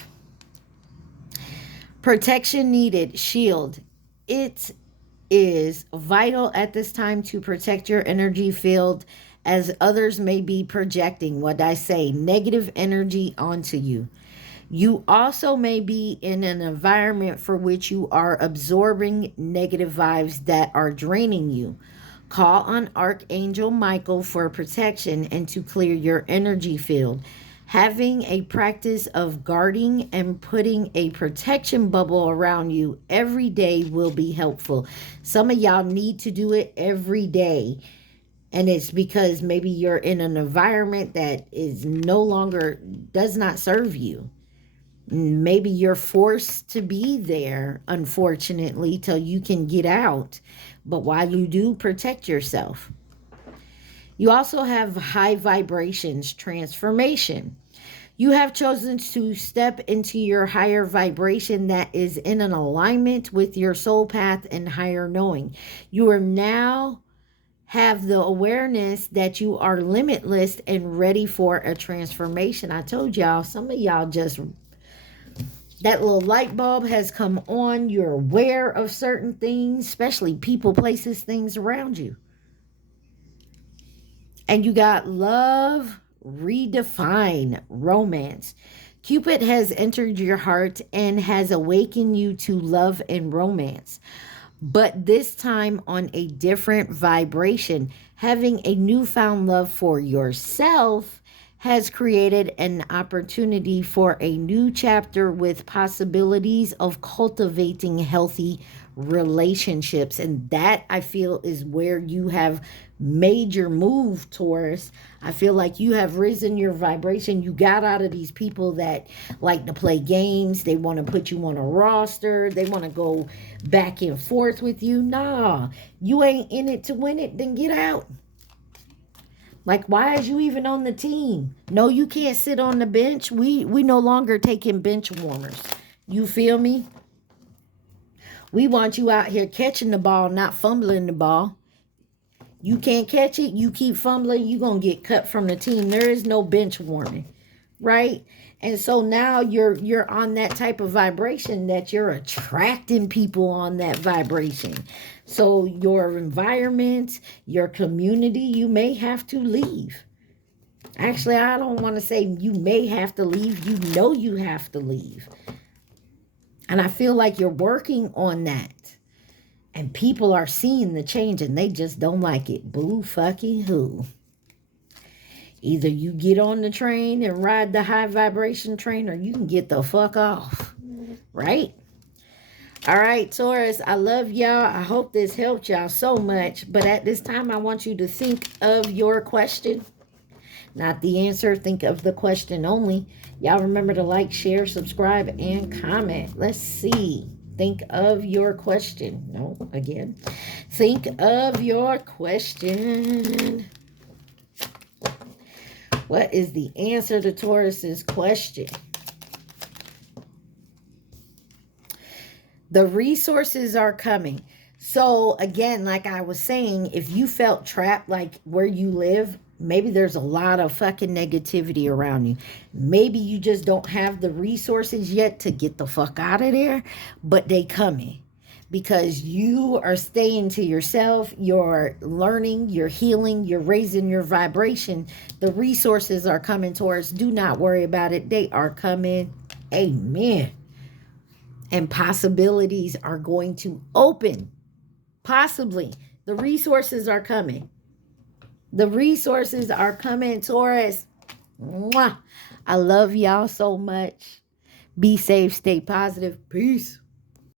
Protection needed, shield. It is vital at this time to protect your energy field, as others may be projecting, what I say, negative energy onto you. You also may be in an environment for which you are absorbing negative vibes that are draining you. Call on Archangel Michael for protection and to clear your energy field. Having a practice of guarding and putting a protection bubble around you every day will be helpful. Some of y'all need to do it every day. And it's because maybe you're in an environment that is no longer, does not serve you. Maybe you're forced to be there, unfortunately, till you can get out. But while you do, protect yourself. You also have high vibrations transformation. You have chosen to step into your higher vibration that is in an alignment with your soul path and higher knowing. You are now have the awareness that you are limitless and ready for a transformation. I told y'all, some of y'all just, that little light bulb has come on. You're aware of certain things, especially people, places, things around you. And you got love, redefine, romance. Cupid has entered your heart and has awakened you to love and romance, but this time on a different vibration. Having a newfound love for yourself has created an opportunity for a new chapter with possibilities of cultivating healthy relationships. And that, I feel, is where you have made your move, Taurus. I feel like you have risen your vibration. You got out of these people that like to play games. They want to put you on a roster. They want to go back and forth with you. Nah, you ain't in it to win it. Then get out. Like, why is you even on the team? No, you can't sit on the bench. We no longer taking bench warmers. You feel me? We want you out here catching the ball, not fumbling the ball. You can't catch it. You keep fumbling, you're going to get cut from the team. There is no bench warming, right? And so now you're on that type of vibration that you're attracting people on that vibration. So your environment, your community, you may have to leave. Actually, I don't want to say you may have to leave. You know you have to leave. And I feel like you're working on that. And people are seeing the change and they just don't like it. Boo fucking who. Either you get on the train and ride the high vibration train, or you can get the fuck off. Right? All right, Taurus, I love y'all. I hope this helped y'all so much. But at this time, I want you to think of your question. Not the answer. Think of the question only. Y'all remember to like, share, subscribe, and comment. Let's see. Think of your question. No, again. Think of your question. What is the answer to Taurus's question? The resources are coming. So again, like I was saying, if you felt trapped, like where you live, maybe there's a lot of fucking negativity around you. Maybe you just don't have the resources yet to get the fuck out of there, but they coming. Because you are staying to yourself, you're learning, you're healing, you're raising your vibration. The resources are coming towards. Do not worry about it. They are coming. Amen. And possibilities are going to open. Possibly. The resources are coming. The resources are coming, Taurus. Mwah. I love y'all so much. Be safe. Stay positive. Peace.